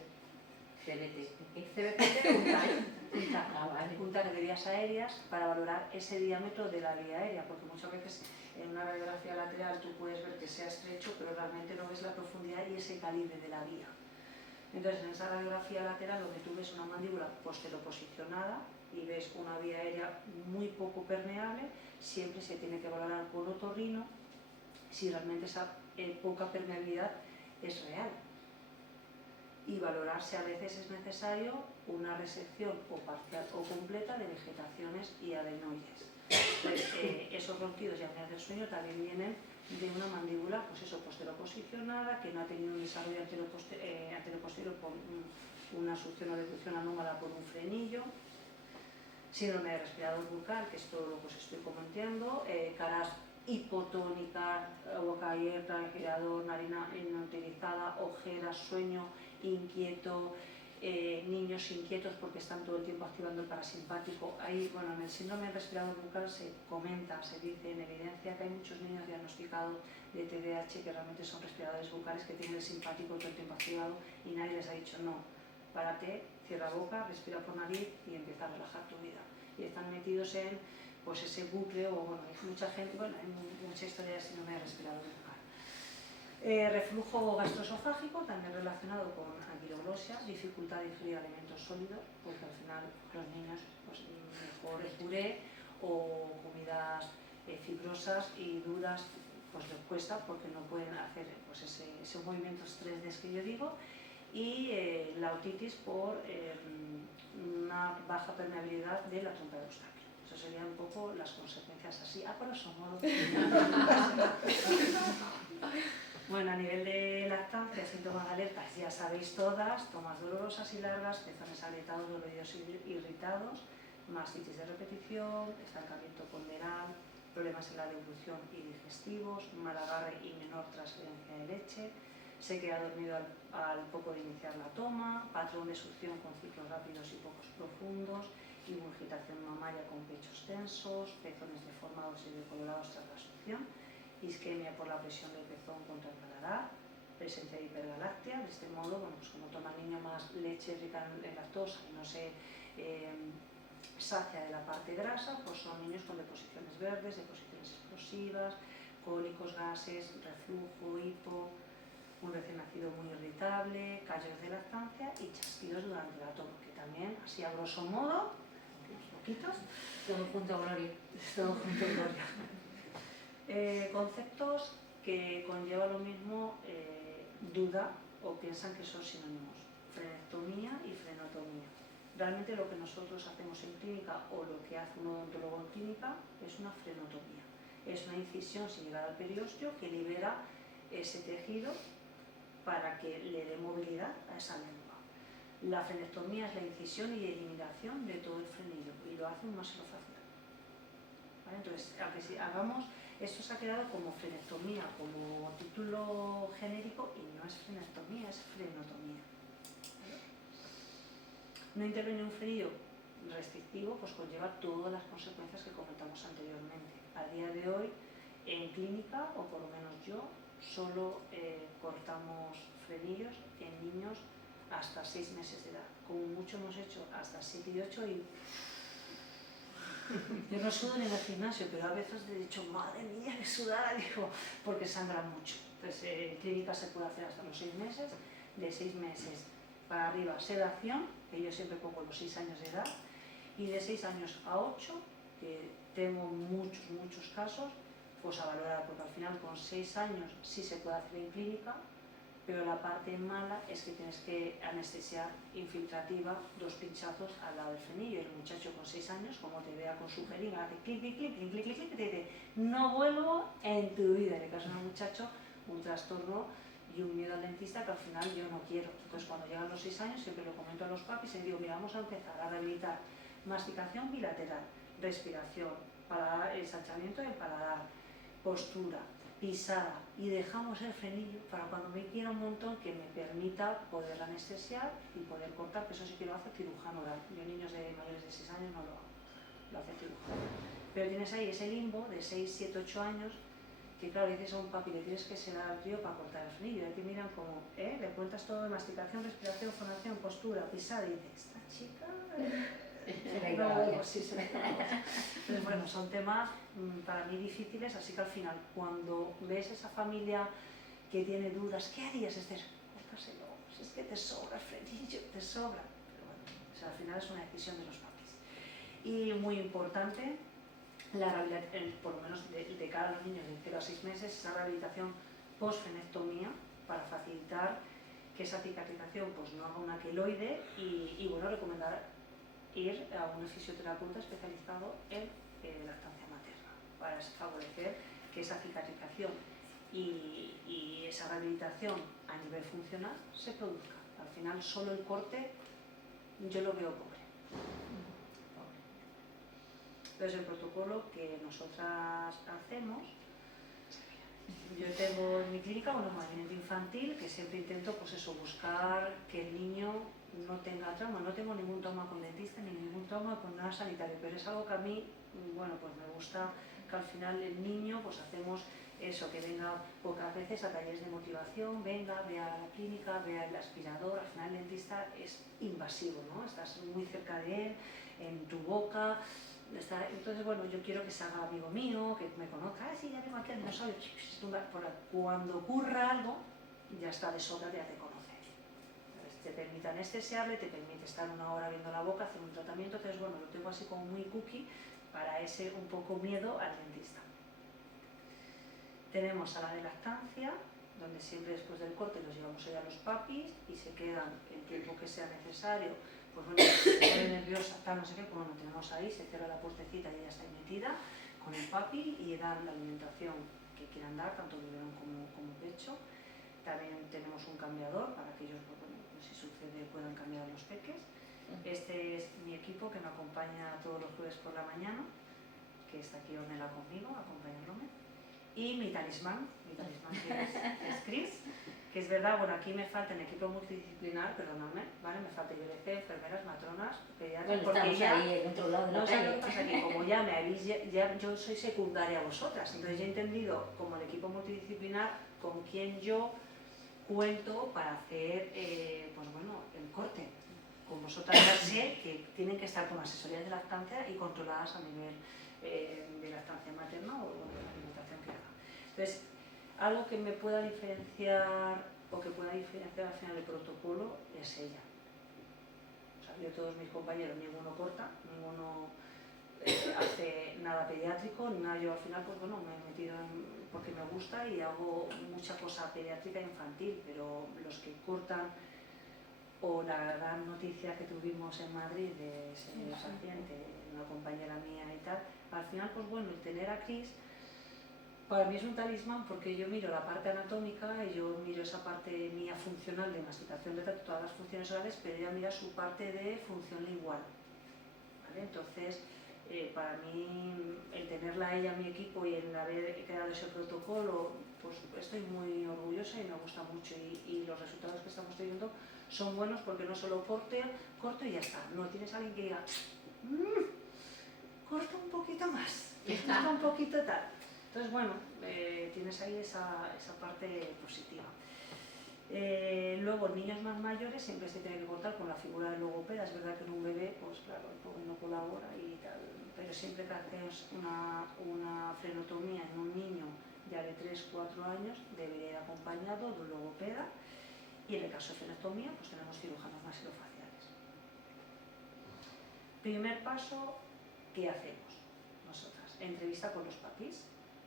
punta de vías aéreas para valorar ese diámetro de la vía aérea, porque muchas veces en una radiografía lateral tú puedes ver que sea estrecho, pero realmente no ves la profundidad y ese calibre de la vía. Entonces, en esa radiografía lateral, donde tú ves una mandíbula posteroposicionada y ves una vía aérea muy poco permeable, siempre se tiene que valorar por otorrino si realmente esa poca permeabilidad es real. Y valorar si a veces es necesario una resección o parcial o completa de vegetaciones y adenoides. Pues, esos ronquidos y apneas del sueño también vienen de una mandíbula posteroposicionada, que no ha tenido un desarrollo anteroposterior por una succión o declusión anómala por un frenillo, síndrome de respirador bucal, que es todo lo que os estoy comentando, caras hipotónicas, boca abierta, respirador, narina inutilizada, ojeras, sueño inquieto, niños inquietos porque están todo el tiempo activando el parasimpático. Ahí, bueno, en el síndrome de respirador bucal se comenta, se dice en evidencia que hay muchos niños diagnosticados de TDAH que realmente son respiradores bucales que tienen el simpático todo el tiempo activado y nadie les ha dicho no, párate, cierra boca, respira por nariz y empieza a relajar tu vida. Y están metidos en pues ese bucle, o bueno, hay mucha gente, bueno, hay mucha historia de síndrome de respirador bucal. Reflujo gastroesofágico, también relacionado con anquiloglosia, dificultad de ingerir alimentos sólidos, porque al final los niños pues, mejor el puré o comidas fibrosas y duras pues les cuesta porque no pueden hacer pues, ese movimientos 3D que yo digo, y la otitis por una baja permeabilidad de la trompa de Eustaquio. Eso serían un poco las consecuencias así, a grosso modo. Bueno, a nivel de lactancia, síntomas de alerta, ya sabéis todas, tomas dolorosas y largas, pezones agrietados, oídos irritados, mastitis de repetición, estancamiento ponderal, problemas en la deglución y digestivos, mal agarre y menor transferencia de leche, se queda dormido al poco de iniciar la toma, patrón de succión con ciclos rápidos y pocos profundos, ingurgitación mamaria con pechos tensos, pezones deformados y decolorados tras la succión, isquemia por la presión del pezón contra el paladar, presencia de hipergalactia. De este modo, bueno, pues como toma el niño más leche rica en lactosa y no se sacia de la parte grasa, pues son niños con deposiciones verdes, deposiciones explosivas, cólicos, gases, reflujo, hipo. un recién nacido muy irritable, callos de lactancia y chasquidos durante la toma, que también, así a grosso modo, unos poquitos. Todo junto, Gloria. Todo junto, Gloria. Conceptos que conlleva lo mismo duda o piensan que son sinónimos: frenectomía y frenotomía. Realmente lo que nosotros hacemos en clínica o lo que hace un odontólogo en clínica es una frenotomía. Es una incisión sin llegar al periósteo que libera ese tejido para que le dé movilidad a esa lengua. La frenectomía es la incisión y eliminación de todo el frenillo y lo hace un maxilofacial. ¿Vale? Entonces, aunque si hagamos, esto se ha quedado como frenectomía, como título genérico, y no es frenectomía, es frenotomía. ¿Vale? No intervenir un frenillo restrictivo pues conlleva todas las consecuencias que comentamos anteriormente. A día de hoy, en clínica, o por lo menos yo, solo cortamos frenillos en niños hasta 6 meses de edad. Como mucho hemos hecho hasta 7 y 8 y yo no sudo en el gimnasio, pero a veces he dicho, madre mía, que sudar, digo, porque sangran mucho. Entonces, en clínica se puede hacer hasta los 6 meses, de 6 meses para arriba sedación, que yo siempre pongo los 6 años de edad, y de 6 años a 8, que tengo muchos casos, pues a valorar, porque al final con 6 años sí se puede hacer en clínica, pero la parte mala es que tienes que anestesiar infiltrativa 2 pinchazos al lado del frenillo, y el muchacho con 6 años, como te vea con su jeringa, hace clic, clic, clic, clic, clic, clic, clic, y te dice, no vuelvo en tu vida. Le causa al muchacho un trastorno y un miedo al dentista que al final yo no quiero. Entonces, cuando llegan los 6 años, siempre lo comento a los papis y digo, mira, vamos a empezar a rehabilitar masticación bilateral, respiración, paladar, ensanchamiento del paladar, postura, pisada, y dejamos el frenillo para cuando me quiera un montón que me permita poder anestesiar y poder cortar, que eso sí que lo hace cirujano oral. Yo niños de mayores de 6 años no lo hago, lo hace cirujano. Pero tienes ahí ese limbo de 6, 7, 8 años que claro, dices a un papi, le tienes que sedar al tío para cortar el frenillo, y aquí miran como, le cuentas todo de masticación, respiración, fonación, postura, pisada, y dices, esta chica... Sí, entonces, bueno, son temas para mí difíciles, así que al final, cuando ves esa familia que tiene dudas, ¿qué harías, Esther? Córtaselo, si es que te sobra el frenillo, te sobra. Pero bueno, o sea, al final es una decisión de los papis. Y muy importante, la rehabilitación, por lo menos de cara a los niños de 0 a 6 meses, esa rehabilitación post-frenectomía para facilitar que esa cicatrización pues, no haga una queloide y bueno, recomendar ir a un fisioterapeuta especializado en lactancia materna para favorecer que esa cicatrización y esa rehabilitación a nivel funcional se produzca. Al final solo el corte yo lo veo pobre. Entonces el protocolo que nosotras hacemos, yo tengo en mi clínica un movimiento infantil que siempre intento pues eso, buscar que el niño no tenga trauma. No tengo ningún trauma con dentista ni ningún trauma con nada sanitario, pero es algo que a mí, bueno, pues me gusta que al final el niño, pues hacemos eso, que venga pocas veces a talleres de motivación, venga, vea la clínica, vea el aspirador. Al final el dentista es invasivo, ¿no? Estás muy cerca de él, en tu boca. Entonces, bueno, yo quiero que se haga amigo mío, que me conozca, sí, ya vengo aquí al dinosaurio, cuando ocurra algo, ya está de sobra, ya te conoce. Entonces, te permite anestesiarle, te permite estar 1 hora viendo la boca, hacer un tratamiento. Entonces, bueno, lo tengo así como muy cookie para ese un poco miedo al dentista. Tenemos sala de lactancia, donde siempre después del corte los llevamos allá a los papis y se quedan el tiempo que sea necesario. Pues bueno, si se pone nerviosa, tal, no sé qué, como lo tenemos ahí, se cierra la puertecita y ella está ahí metida con el papi y dan la alimentación que quieran dar, tanto biberón como pecho. También tenemos un cambiador para que ellos, bueno, si sucede, puedan cambiar a los peques. Este es mi equipo que me acompaña todos los jueves por la mañana, que está aquí Ornella conmigo, acompañándome. Y mi talismán que es Chris, que es verdad, bueno, aquí me falta en equipo multidisciplinar, perdonadme, ¿vale? Me falta IBC, enfermeras, matronas, pediatras, bueno, porque ya ahí en otro lado de la no calle. sé lo que pasa aquí, como ya me habéis, ya yo soy secundaria a vosotras, entonces ya he entendido como el equipo multidisciplinar con quién yo cuento para hacer, pues bueno, el corte. Con vosotras ya sé que tienen que estar con asesorías de lactancia y controladas a nivel de lactancia materna o de la alimentación que haga. Entonces, algo que me pueda diferenciar o que pueda diferenciar al final el protocolo es ella. O sea, yo todos mis compañeros, ninguno corta, ninguno hace nada pediátrico, ni nada. Yo al final, pues bueno, me he metido porque me gusta y hago mucha cosa pediátrica e infantil, pero los que cortan, o la gran noticia que tuvimos en Madrid de ese paciente, una compañera mía y tal, al final, pues bueno, el tener a Cris para mí es un talismán, porque yo miro la parte anatómica y yo miro esa parte mía funcional de masticación, de todas las funciones orales, pero ella mira su parte de función lingual, ¿vale? Entonces, para mí, el tenerla a ella en mi equipo y el haber creado ese protocolo, pues estoy muy orgullosa y me gusta mucho, y los resultados que estamos teniendo son buenos, porque no solo corto y ya está, no tienes a alguien que diga corta un poquito más, corta un poquito tal. Entonces, bueno, tienes ahí esa parte positiva. Luego, niños más mayores siempre se tiene que cortar con la figura del logopeda. Es verdad que en un bebé, pues claro, el pobre no colabora y tal, pero siempre que haces una frenotomía en un niño ya de 3-4 años, debería ir acompañado de un logopeda, y en el caso de frenotomía, pues tenemos cirujanos maxilofaciales. Primer paso, ¿qué hacemos nosotras? Entrevista con los papis.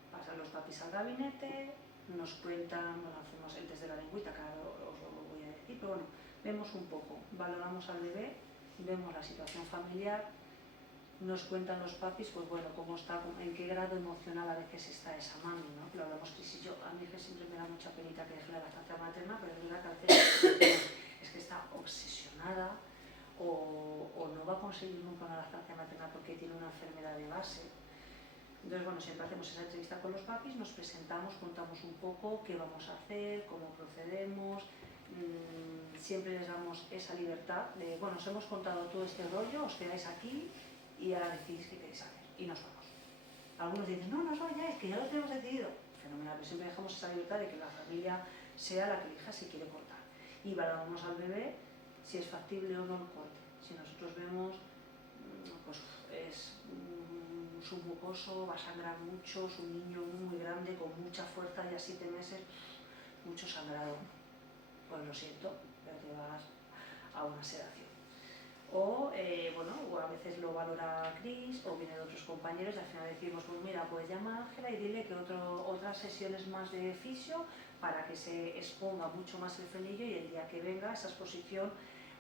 Pasan los papis al gabinete, nos cuentan, bueno, hacemos el test de la lengüita, que ahora os lo voy a decir, pero bueno, vemos un poco, valoramos al bebé, vemos la situación familiar, nos cuentan los papis, pues bueno, cómo está, en qué grado emocional a veces está esa mami, ¿no? Lo hablamos Cris y yo. A mí que siempre me da mucha penita que deje la lactancia materna, pero es verdad que a veces es que está obsesionada, o no va a conseguir nunca una lactancia materna porque tiene una enfermedad de base. Entonces, bueno, siempre hacemos esa entrevista con los papis, nos presentamos, contamos un poco qué vamos a hacer, cómo procedemos, siempre les damos esa libertad de, bueno, os hemos contado todo este rollo, os quedáis aquí y ahora decidís qué queréis hacer, y nos vamos. Algunos dicen, no, no os vayáis, que ya lo tenemos decidido. Fenomenal, pero siempre dejamos esa libertad de que la familia sea la que elija si quiere cortar. Y valoramos al bebé si es factible o no el corte. Si nosotros vemos, pues es submucoso, va a sangrar mucho, es un niño muy grande, con mucha fuerza, ya 7 meses, mucho sangrado, pues lo siento, pero te vas a una sedación. O, bueno, o a veces lo valora Cris, o viene de otros compañeros, y al final decimos, pues mira, pues llama a Ángela y dile que otras sesiones más de fisio, para que se exponga mucho más el frenillo, y el día que venga esa exposición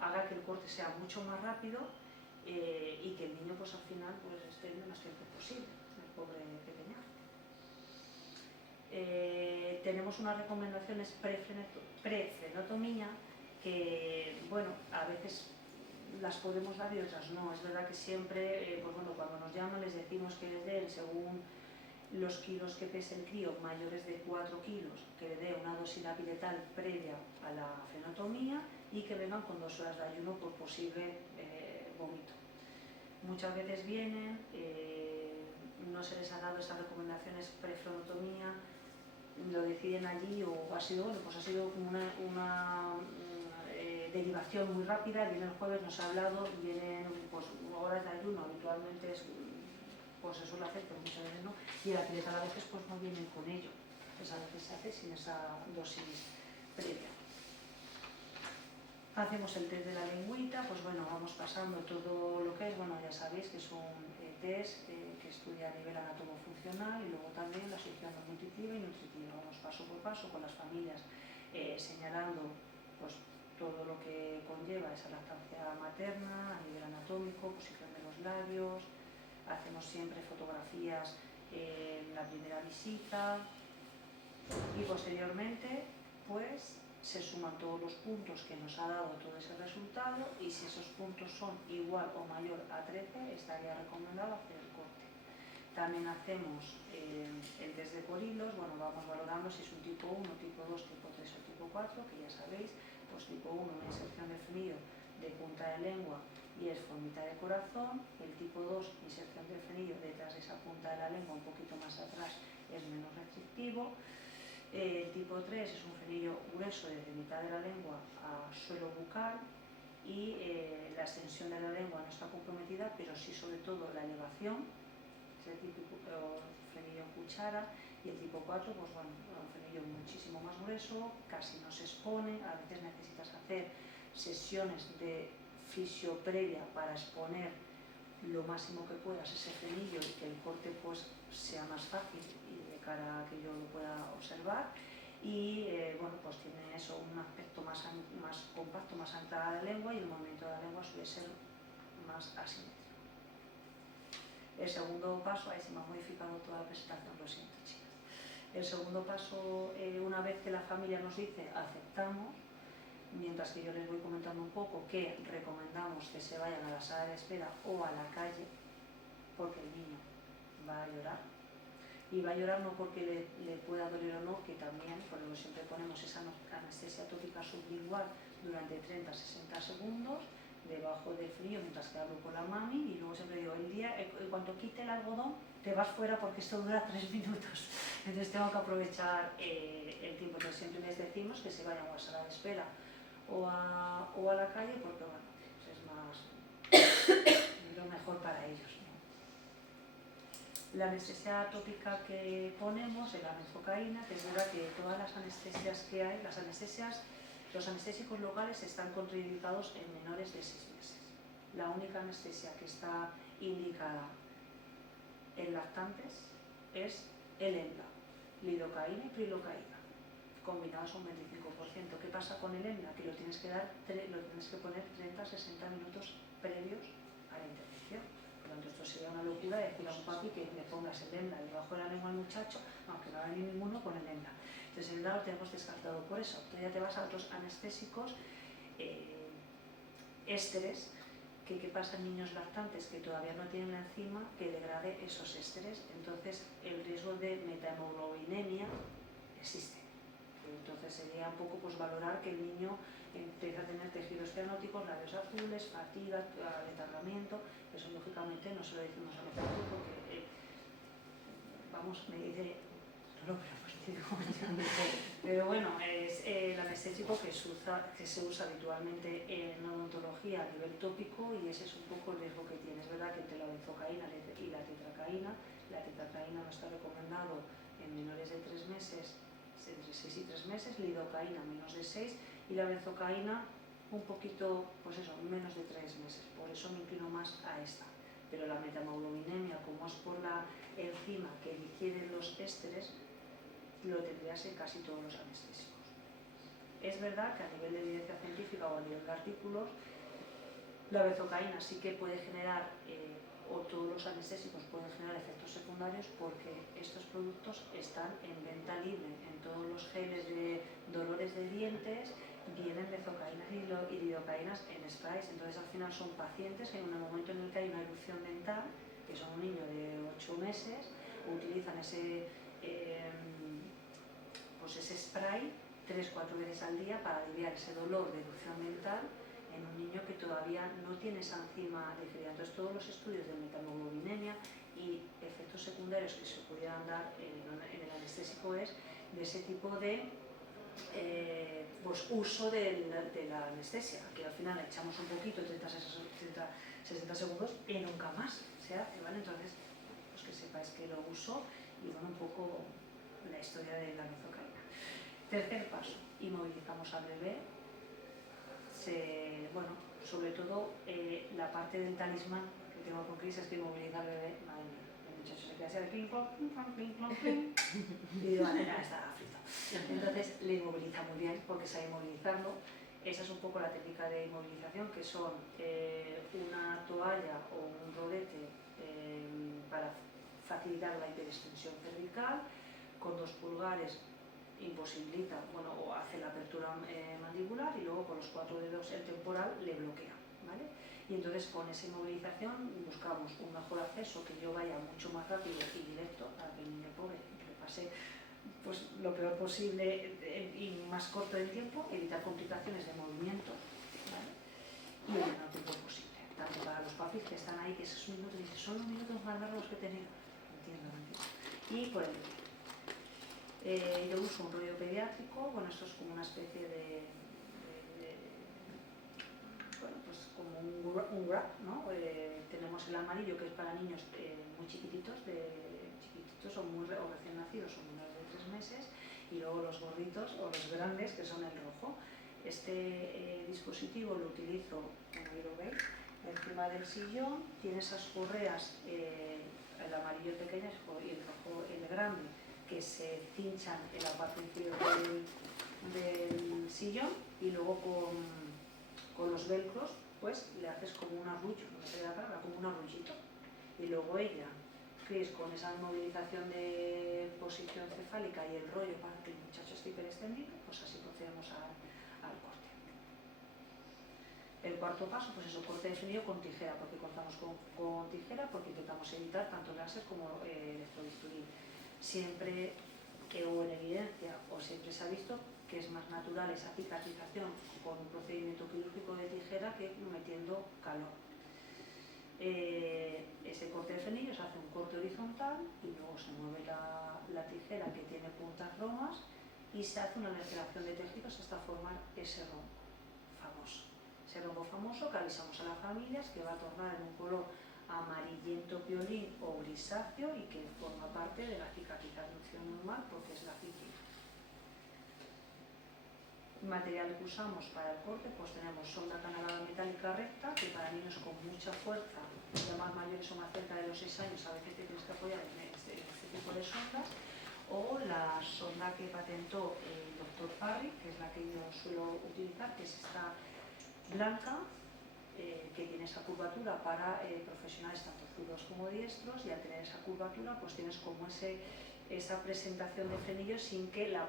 haga que el corte sea mucho más rápido, y que el niño, pues al final, pues esté el menos tiempo posible, el pobre pequeñazo. Tenemos unas recomendaciones pre-frenotomía que, bueno, a veces las podemos dar y otras no. Es verdad que siempre, pues bueno, cuando nos llaman les decimos que les den, según los kilos que pese el crío, mayores de 4 kilos, que le dé una dosis letal previa a la frenotomía, y que vengan con 2 horas de ayuno por posible vómito. Muchas veces vienen, no se les ha dado esas recomendaciones pre-frenotomía, lo deciden allí, o ha sido, bueno, pues ha sido una derivación muy rápida. Viene el jueves, nos ha hablado, vienen pues horas de ayuno, habitualmente pues se suele hacer, pero muchas veces no, y la pileta a veces pues no vienen con ello, pues a veces se hace sin esa dosis previa. Hacemos el test de la lengüita, pues bueno, vamos pasando todo lo que es, bueno, ya sabéis que es un test que estudia a nivel anatomo-funcional, y luego también la sección nutritiva y nutritiva. Vamos paso por paso con las familias, señalando pues todo lo que conlleva esa lactancia materna a nivel anatómico, posición de los labios. Hacemos siempre fotografías en la primera visita, y posteriormente pues se suman todos los puntos que nos ha dado todo ese resultado, y si esos puntos son igual o mayor a 13, estaría recomendado hacer el corte. También hacemos el test de corilos. Bueno, vamos valorando si es un tipo 1, tipo 2, tipo 3 o tipo 4, que ya sabéis, pues tipo 1, una inserción de frenillo de punta de lengua y es formita de corazón. El tipo 2, inserción de frenillo detrás de esa punta de la lengua, un poquito más atrás, es menos restrictivo. El tipo 3 es un frenillo grueso desde mitad de la lengua a suelo bucal, y la extensión de la lengua no está comprometida, pero sí sobre todo la elevación, es el típico frenillo frenillo en cuchara, y el tipo 4, pues bueno, un frenillo muchísimo más grueso, casi no se expone, a veces necesitas hacer sesiones de fisio previa para exponer lo máximo que puedas ese frenillo y que el corte pues sea más fácil y de cara a que yo lo pueda observar. Y bueno, pues tiene eso, un aspecto más compacto, más anclada de la lengua, y el movimiento de la lengua suele ser más asimétrico. El segundo paso, ahí se me ha modificado toda la presentación, lo siento, chicas. El segundo paso, una vez que la familia nos dice aceptamos, mientras que yo les voy comentando un poco que recomendamos que se vayan a la sala de espera o a la calle, porque el niño va a llorar. Y va a llorar no porque le pueda doler o no, que también, por lo que siempre ponemos esa anestesia tópica sublingual durante 30-60 segundos, debajo del frío, mientras que hablo con la mami, y luego siempre digo, en cuanto quite el algodón, te vas fuera porque esto dura 3 minutos. Entonces tengo que aprovechar el tiempo. Entonces siempre les decimos que se vayan a la sala de espera o a la calle, porque bueno, pues es más lo mejor para ellos. La anestesia tópica que ponemos es la benzocaína, que es verdad que todas las anestesias que hay, los anestésicos locales están contraindicados en menores de 6 meses. La única anestesia que está indicada en lactantes es el EMLA, lidocaína y prilocaína, combinados un 25%. ¿Qué pasa con el EMLA? Que lo tienes que poner 30-60 minutos previos a la intervención. Por lo tanto, esto sería una locura decir a un papi que le pongas el EMLA debajo de la lengua al muchacho, aunque no haya ni ninguno con el EMLA. Entonces el EMLA lo tenemos descartado por eso. Entonces ya te vas a otros anestésicos ésteres, que pasa en niños lactantes que todavía no tienen la enzima que degrade esos ésteres. Entonces el riesgo de metahemoglobinemia existe. Entonces sería un poco pues valorar que el niño empieza a tener tejidos cianóticos, labios azules, fatiga, aletargamiento. Eso lógicamente no se lo decimos a nosotros porque vamos, me dice no, pero bueno, es el anestésico que se usa habitualmente en odontología a nivel tópico, y ese es un poco el riesgo que tiene. Es verdad que entre la benzocaína y la tetracaína no está recomendado en menores de 3 meses, entre 6 y 3 meses, lidocaína menos de 6 y la benzocaína un poquito, pues eso, menos de 3 meses. Por eso me inclino más a esta. Pero la metamoglobinemia, como es por la enzima que digiere los ésteres, lo tendrías en casi todos los anestésicos. Es verdad que a nivel de evidencia científica o a nivel de artículos, la benzocaína sí que puede generar, o todos los anestésicos pueden generar efectos secundarios, porque estos productos están en venta libre. En todos los geles de dolores de dientes vienen benzocaínas y lidocaínas en sprays. Entonces al final son pacientes que en el momento en el que hay una erupción dental, que son un niño de 8 meses, utilizan ese spray 3-4 veces al día para aliviar ese dolor de erupción dental en un niño que todavía no tiene esa enzima digerida. Entonces todos los estudios de metamoglobinemia y efectos secundarios que se pudieran dar en el anestésico es de ese tipo de uso de la anestesia, que al final echamos un poquito, 30-60 segundos y nunca más se hace, ¿vale? Entonces, pues que sepáis que lo uso y bueno, un poco la historia de la benzocaína. Tercer paso, inmovilizamos al bebé. Bueno, sobre todo la parte del talismán que tengo con Cris es que inmoviliza al bebé, madre mía, el muchacho se queda así de clink, clonk, clink, clonk, clink, clonk, clink, y digo, ya está frito. Entonces le inmoviliza muy bien porque sabe inmovilizarlo. Esa es un poco la técnica de inmovilización, que son una toalla o un rodete para facilitar la hiperextensión cervical, con 2 pulgares imposibilita, bueno, o hace la apertura mandibular, y luego con los 4 dedos el temporal le bloquea, ¿vale? Y entonces con esa inmovilización buscamos un mejor acceso, que yo vaya mucho más rápido y directo para que el niño pobre le pase pues lo peor posible y más corto del tiempo, evitar complicaciones de movimiento, ¿vale? Y el menor tiempo posible, tanto para los papis que están ahí, que esos minutos, dicen, son los minutos más largos que he tenido, entiendo. Y por el bebé. Yo uso un rollo pediátrico, bueno, esto es como una especie bueno, pues como un wrap, ¿no? Tenemos el amarillo, que es para niños muy chiquititos, o nacidos son menores de 3 meses, y luego los gorditos o los grandes, que son el rojo. Este dispositivo lo utilizo, como lo veis, encima del sillón, tiene esas correas, el amarillo pequeño y el rojo el grande, que se cinchan en la parte inferior del sillón, y luego con los velcros pues le haces como un arrullo, no me sale la palabra, como un arrullito, y luego ella, Chris, con esa movilización de posición cefálica y el rollo para que el muchacho esté hiperextendido, pues así procedemos al corte. El cuarto paso, pues eso, corte definido con tijera, porque cortamos con tijera, porque intentamos evitar tanto láser como electrobisturí. Siempre quedó en evidencia, o siempre se ha visto, que es más natural esa cicatrización con un procedimiento quirúrgico de tijera que metiendo calor. Ese corte de frenillo se hace un corte horizontal y luego se mueve la tijera, que tiene puntas romas, y se hace una laceración de tejidos hasta formar ese rombo famoso. Ese rombo famoso que avisamos a las familias que va a tornar en un color amarillento piolín o grisáceo y que forma parte de la cicatrización normal, porque es la cicatriz. Material que usamos para el corte, pues tenemos sonda canalada metálica recta, que para niños con mucha fuerza, ya más mayores o más cerca de los 6 años, a veces te tienes que apoyar en este tipo de sondas, o la sonda que patentó el doctor Parry, que es la que yo suelo utilizar, que es esta blanca, que tiene esa curvatura para profesionales tanto zurdos como diestros, y al tener esa curvatura pues tienes como esa presentación de frenillos sin que la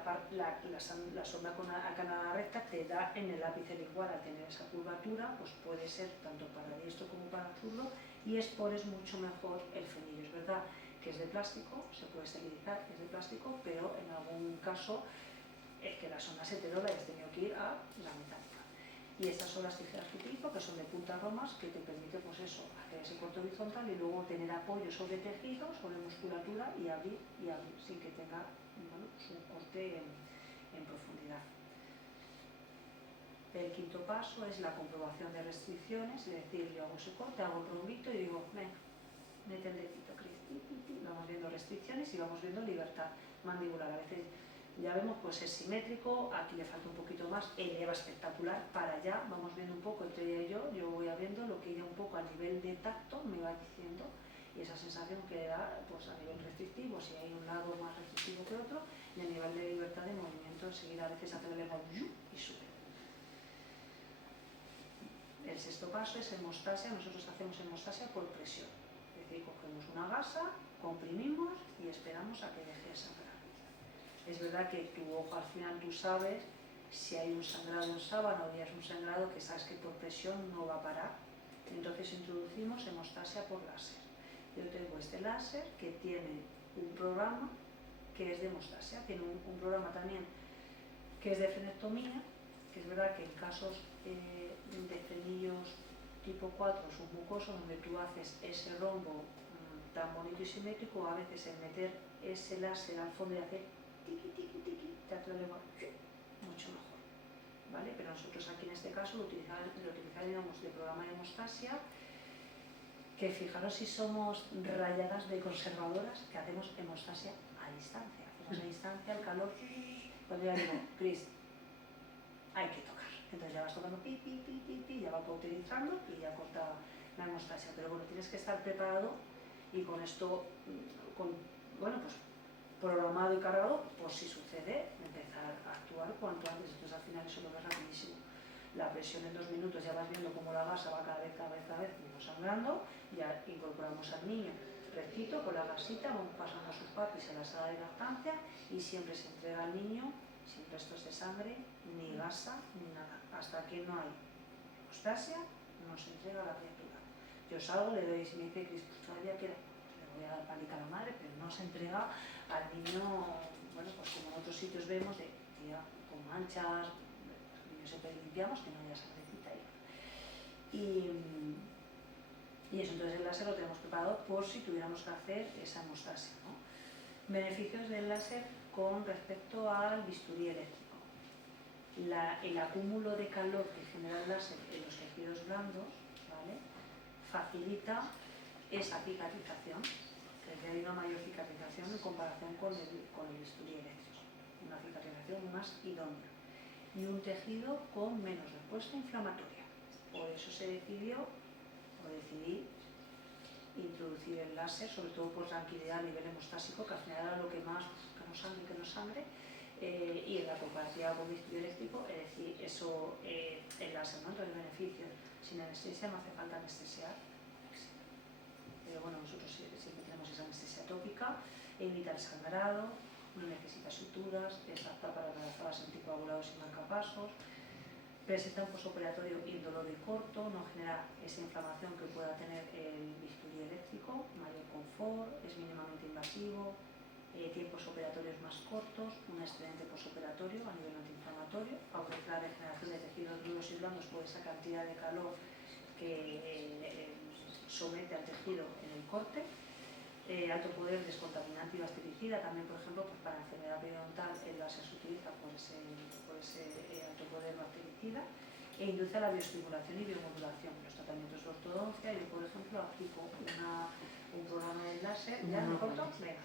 sonda a canalada recta te da en el ápice lingual. Al tener esa curvatura pues puede ser tanto para diestro como para zurdo, y es mucho mejor el frenillo. Es verdad que es de plástico, se puede esterilizar, es de plástico, pero en algún caso es que la sonda se te dobla y has tenido que ir a la metálica. Y estas son las tijeras que utilizo, que son de puntas romas, que te permite pues eso, hacer ese corte horizontal y luego tener apoyo sobre tejido, sobre musculatura, y abrir sin que tenga, bueno, pues un corte en profundidad. El quinto paso es la comprobación de restricciones, es decir, yo hago ese corte, hago el rombito y digo, venga, mete el dedito, Cris, vamos viendo restricciones y vamos viendo libertad mandibular. A veces ya vemos pues es simétrico, aquí le falta un poquito más, eleva espectacular, para allá vamos viendo un poco entre ella y yo voy viendo lo que ella un poco a nivel de tacto me va diciendo, y esa sensación que da pues a nivel restrictivo, si hay un lado más restrictivo que otro, y a nivel de libertad de movimiento, enseguida a veces hace el y sube. El sexto paso es hemostasia. Nosotros hacemos hemostasia por presión, es decir, cogemos una gasa, comprimimos y esperamos a que deje de sangrar. Es verdad que tu ojo al final tú sabes si hay un sangrado en sábana o ya es un sangrado que sabes que por presión no va a parar. Entonces introducimos hemostasia por láser. Yo tengo este láser que tiene un programa que es de hemostasia, tiene un programa también que es de frenectomía, que es verdad que en casos de frenillos tipo 4 submucosos, donde tú haces ese rombo tan bonito y simétrico, a veces el meter ese láser al fondo y hacer tiqui, tiqui, tiqui, te hace la lengua mucho mejor, ¿vale? Pero nosotros aquí en este caso lo utilizaríamos de programa de hemostasia, que fijaros si somos rayadas de conservadoras, que hacemos hemostasia a distancia. Hacemos a distancia el calor, cuando ya digo, Cris, hay que tocar. Entonces ya vas tocando pi, pi, pi, pi, pi, ya va utilizando y ya corta la hemostasia. Pero bueno, tienes que estar preparado y con esto, bueno, pues programado y cargado, por si sucede, empezar a actuar cuanto antes. Entonces al final eso lo ves rapidísimo. La presión en 2 minutos ya vas viendo cómo la gasa va cada vez menos sangrando, ya incorporamos al niño rectito con la gasita, vamos pasando a sus papis en la sala de lactancia y siempre se entrega al niño sin restos de sangre, ni gasa, ni nada. Hasta que no hay hemostasia, no se entrega a la criatura. Yo salgo, le doy, si me dice Cris, pues todavía queda, le voy a dar palica a la madre, pero no se entrega al niño, bueno, pues como en otros sitios vemos, con manchas, los niños siempre limpiamos, que no haya sangrecita ahí. Y eso, entonces el láser lo tenemos preparado por si tuviéramos que hacer esa hemostasia, ¿no? Beneficios del láser con respecto al bisturí eléctrico. El acúmulo de calor que genera el láser en los tejidos blandos, ¿vale?, facilita esa cicatrización. hay una mayor cicatrización en comparación con el bisturí eléctrico, una cicatrización más idónea y un tejido con menos respuesta inflamatoria. Por eso decidí introducir el láser, sobre todo por tranquilidad a nivel hemostásico, que al final era lo que más, que no sangre, y en la comparativa con bisturí eléctrico, es decir, eso, el láser, ¿no? Entonces, beneficios, sin anestesia no hace falta anestesiar, pero bueno, nosotros siempre tenemos esa anestesia tópica, evita el sangrado, no necesita suturas, es apta para embarazadas anticoagulados y marcapasos, presenta un posoperatorio indoloro y corto, no genera esa inflamación que pueda tener el bisturí eléctrico, mayor confort, es mínimamente invasivo, tiempos operatorios más cortos, un excelente posoperatorio a nivel antiinflamatorio, favorece la regeneración de tejidos duros y blandos por esa cantidad de calor que somete al tejido en el corte. Alto poder descontaminante y bactericida, también por ejemplo pues para enfermedad periodontal el láser se utiliza por ese alto poder bactericida e induce a la bioestimulación y biomodulación. Los tratamientos de ortodoncia, yo por ejemplo aplico un programa del láser, ¿ya me corto? Venga,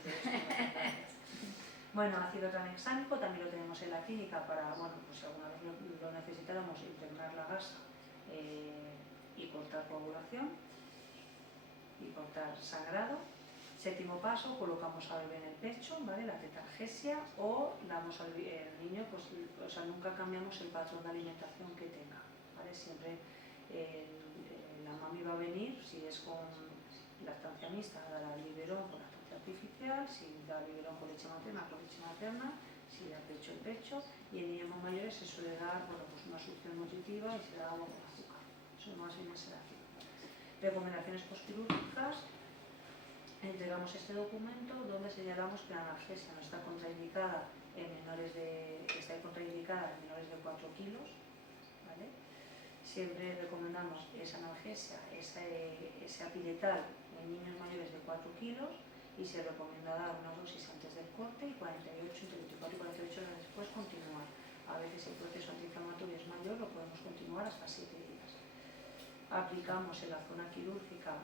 bueno, ácido tranexámico también lo tenemos en la clínica para, bueno, pues si alguna vez lo necesitáramos, impregnar la gasa y cortar coagulación y cortar sangrado. Séptimo paso, colocamos al bebé en el pecho, ¿vale? La tetalgesia, o damos al niño, pues, o sea, nunca cambiamos el patrón de alimentación que tenga, ¿vale? Siempre la mami va a venir, si es con lactancia mixta, dará biberón con lactancia artificial, si da biberón con leche materna, si da pecho el pecho, y en niños más mayores se suele dar, bueno, pues una succión nutritiva y se da agua con azúcar. Eso más bien es sedación. Recomendaciones postquirúrgicas. Entregamos este documento donde señalamos que la analgesia no está contraindicada en menores de 4 kilos, ¿vale? Siempre recomendamos esa analgesia, ese apiletal en niños mayores de 4 kilos y se recomienda dar una dosis antes del corte y entre 24 y 48 horas después continuar. A veces el proceso antiinflamatorio es mayor, lo podemos continuar hasta 7 días. Aplicamos en la zona quirúrgica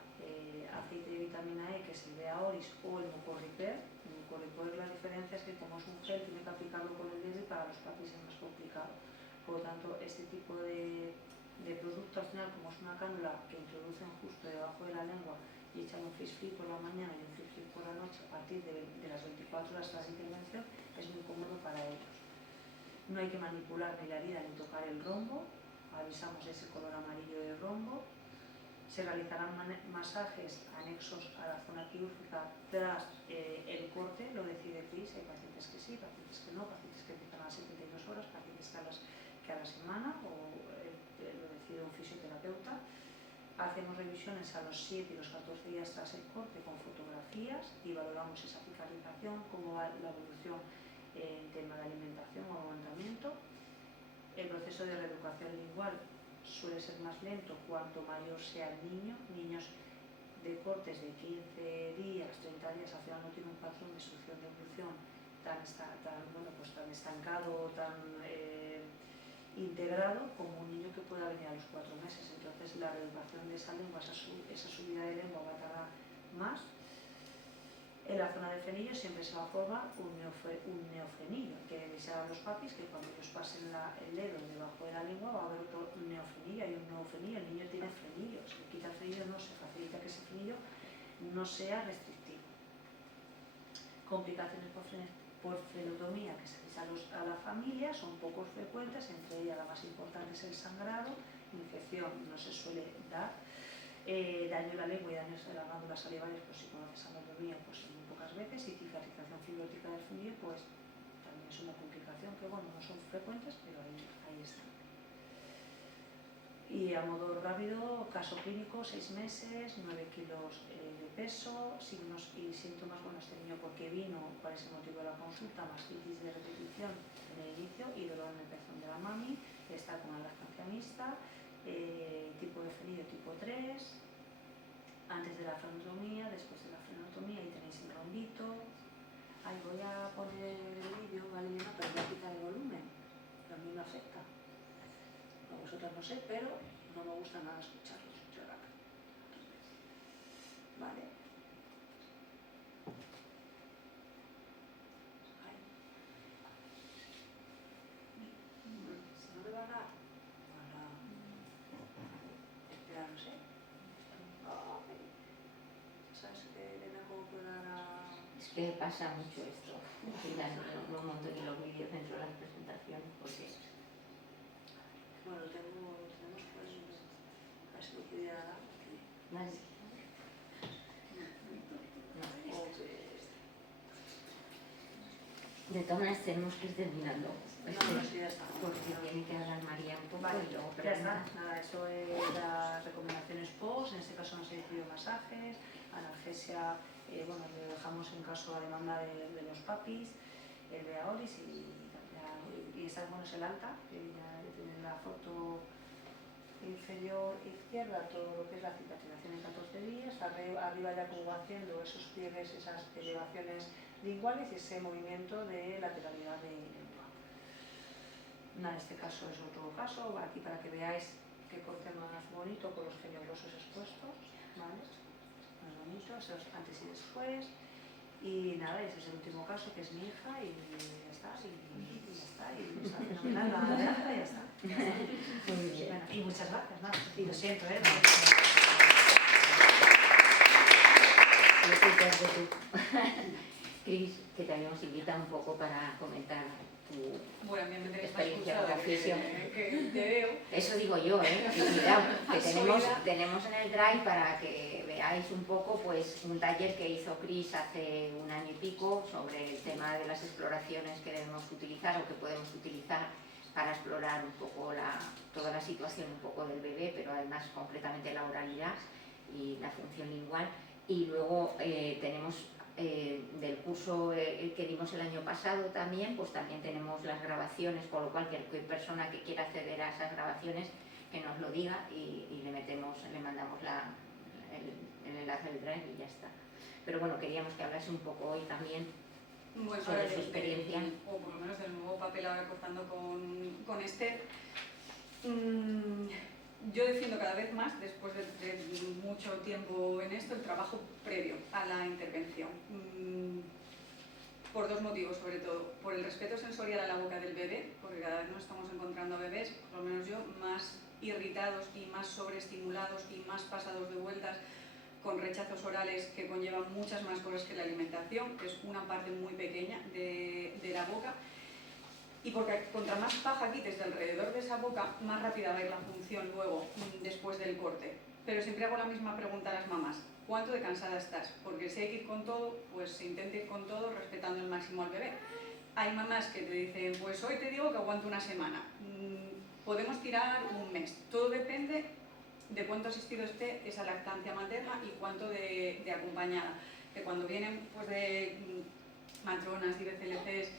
aceite de vitamina E, que es el Bea Oris, o el Mucorriper. El Mucorriper, la diferencia es que como es un gel tiene que aplicarlo con el dedo y para los papis es más complicado. Por lo tanto, este tipo de producto al final, como es una cánula que introducen justo debajo de la lengua y echan un fish flip por la mañana y un fish flip por la noche a partir de las 24 horas tras la intervención, es muy cómodo para ellos. No hay que manipular ni la herida ni tocar el rombo, avisamos de ese color amarillo del rombo. Se realizarán masajes anexos a la zona quirúrgica tras el corte, lo decide Cris, hay pacientes que sí, pacientes que no, pacientes que empiezan a las 72 horas, pacientes que a la semana, o lo decide un fisioterapeuta. Hacemos revisiones a los 7 y los 14 días tras el corte con fotografías y valoramos esa cicatrización, cómo va la evolución en tema de alimentación o aguantamiento. El proceso de reeducación lingual suele ser más lento cuanto mayor sea el niño. Niños de cortes de 15 días, 30 días, al final no tienen un patrón de succión de evolución tan estancado, tan integrado como un niño que pueda venir a los 4 meses. Entonces la reeducación de esa lengua, esa subida de lengua va a tardar más. En la zona del frenillo siempre se va a formar un neofrenillo, que avisar a los papis que cuando ellos pasen el dedo debajo de la lengua va a haber otro neofrenillo, hay un neofrenillo, el niño tiene frenillo, si le quita el frenillo no se facilita que ese frenillo no sea restrictivo. Complicaciones por frenotomía que se avisa a la familia son poco frecuentes, entre ellas la más importante es el sangrado, infección no se suele dar. Daño en la lengua y daños en las glándulas salivales, pues si conoces anatomía, pues muy pocas veces, y cicatrización fibrótica del frenillo, pues también es una complicación que, bueno, no son frecuentes, pero ahí están. Y a modo rápido, caso clínico, 6 meses, 9 kilos de peso, signos y síntomas, bueno, este niño porque vino, cuál es el motivo de la consulta, mastitis de repetición en el inicio y dolor en el pezón de la mami, está con la lactancia mixta, tipo de frenillo tipo 3, antes de la frenotomía, después de la frenotomía, ahí tenéis el rondito. Ahí voy a poner el vídeo, ¿vale? Pero voy a quitar el volumen, que a mí me afecta. A vosotros no sé, pero no me gusta nada escucharlos. Vale. que pasa mucho esto. Al final no monto ni los vídeos dentro de las presentaciones porque... Bueno, tenemos pues casi liquidada aquí. Vale. De todas maneras tenemos que ir terminando. Sí, ya está. Porque tiene que hablar María un poco Vale, y luego ya está. pregunta. Nada, eso es las recomendaciones post. En este caso nos he decidido masajes, analgesia, bueno, le dejamos en caso a demanda de los papis, el de Aoris y esta bueno, es el alta, que ya tiene la foto inferior izquierda, todo lo que es la cicatrización en 14 días, arriba ya como va haciendo esos pliegues, esas elevaciones linguales y ese movimiento de lateralidad de lengua. Nada, este caso es otro caso, aquí para que veáis qué corte más bonito con los geniogrosos expuestos, ¿vale? Más bonito, esos antes y después. Y nada, ese es el último caso, que es mi hija, y ya está, y está fenomenal la granja, y ya está. Muy bien. Bueno, y muchas gracias, nada, y lo siento, Cris, que te habíamos invitado un poco para comentar tu Bueno, a mí me tenéis más experiencia escuchada profesión. que te veo. Eso digo yo, cuidado, que Sola. tenemos en el Drive para que veáis un poco pues un taller que hizo Cris hace un año y pico sobre el tema de las exploraciones que debemos utilizar o que podemos utilizar para explorar un poco toda la situación un poco del bebé, pero además concretamente la oralidad y la función lingual. Y luego tenemos del curso que dimos el año pasado también, pues también tenemos las grabaciones, por lo cual cualquier persona que quiera acceder a esas grabaciones que nos lo diga y le mandamos el enlace del Drive y ya está. Pero bueno, queríamos que hablase un poco hoy también Bueno, sobre su experiencia. o por lo menos del nuevo papel ahora cortando con Esther. Yo defiendo cada vez más, después de mucho tiempo en esto, el trabajo previo a la intervención. Por dos motivos, sobre todo. Por el respeto sensorial a la boca del bebé, porque cada vez nos estamos encontrando a bebés, por lo menos yo, más irritados y más sobreestimulados y más pasados de vueltas, con rechazos orales que conllevan muchas más cosas que la alimentación, que es una parte muy pequeña de la boca. Y porque contra más paja quites de alrededor de esa boca, más rápida va a ir la función luego, después del corte. Pero siempre hago la misma pregunta a las mamás: ¿cuánto de cansada estás? Porque si hay que ir con todo, pues se intenta ir con todo respetando al máximo al bebé. Hay mamás que te dicen, pues hoy te digo que aguanto una semana. Podemos tirar un mes. Todo depende de cuánto asistido esté esa lactancia materna y cuánto de acompañada. Que cuando vienen pues, de matronas y BCLCs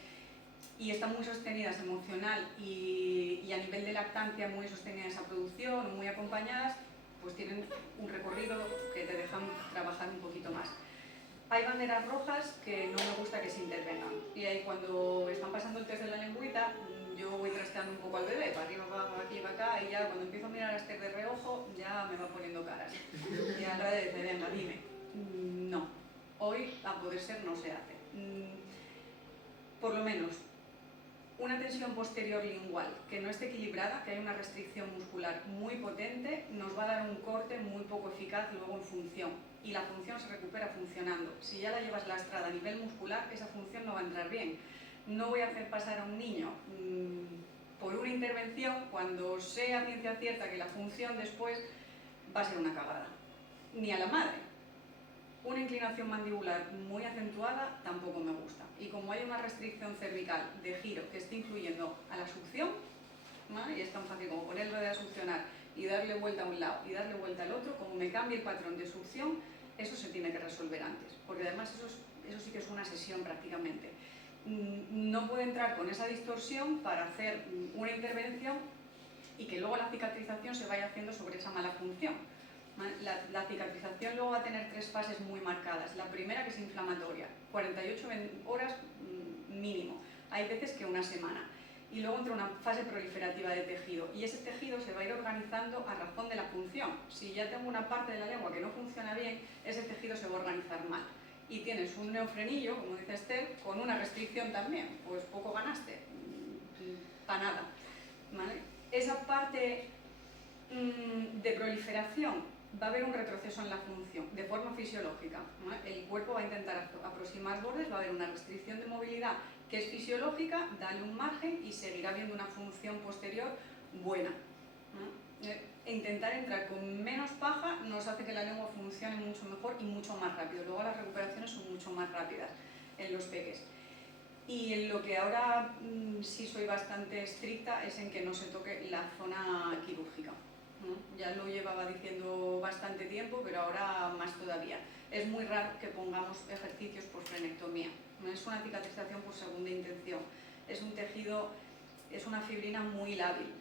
y están muy sostenidas emocional y a nivel de lactancia muy sostenida esa producción, muy acompañadas, pues tienen un recorrido que te dejan trabajar un poquito más. Hay banderas rojas que no me gusta que se intervengan, y ahí cuando están pasando el test de la lengüita, yo voy trasteando un poco al bebé, para arriba, para aquí, para acá, y ya cuando empiezo a mirar a Esther de reojo, ya me va poniendo caras. Y a la vez dice, venga, dime, no, hoy a poder ser no se hace. Por lo menos, una tensión posterior lingual que no esté equilibrada, que haya una restricción muscular muy potente, nos va a dar un corte muy poco eficaz luego en función. Y la función se recupera funcionando. Si ya la llevas lastrada a nivel muscular, esa función no va a entrar bien. No voy a hacer pasar a un niño por una intervención cuando sea ciencia cierta que la función después va a ser una cagada. Ni a la madre. Una inclinación mandibular muy acentuada tampoco me gusta. Y como hay una restricción cervical de giro que esté influyendo a la succión, ¿vale? Y es tan fácil como ponerlo de succionar y darle vuelta a un lado y darle vuelta al otro, como me cambie el patrón de succión, eso se tiene que resolver antes. Porque además eso sí que es una sesión prácticamente. No puede entrar con esa distorsión para hacer una intervención y que luego la cicatrización se vaya haciendo sobre esa mala función. La cicatrización luego va a tener tres fases muy marcadas. La primera, que es inflamatoria, 48 horas mínimo, hay veces que una semana. Y luego entra una fase proliferativa de tejido, y ese tejido se va a ir organizando a razón de la función. Si ya tengo una parte de la lengua que no funciona bien, ese tejido se va a organizar mal. Y tienes un neofrenillo, como dice Esther, con una restricción también, pues poco ganaste, para nada. ¿Vale? Esa parte de proliferación va a haber un retroceso en la función, de forma fisiológica, ¿vale? El cuerpo va a intentar aproximar bordes, va a haber una restricción de movilidad que es fisiológica, dale un margen y seguirá habiendo una función posterior buena, ¿no? Intentar entrar con menos paja nos hace que la lengua funcione mucho mejor y mucho más rápido. Luego las recuperaciones son mucho más rápidas en los peques. Y en lo que ahora sí soy bastante estricta es en que no se toque la zona quirúrgica, ¿no? Ya lo llevaba diciendo bastante tiempo, pero ahora más todavía. Es muy raro que pongamos ejercicios por frenectomía. No es una cicatrización por segunda intención. Es un tejido, es una fibrina muy lábil.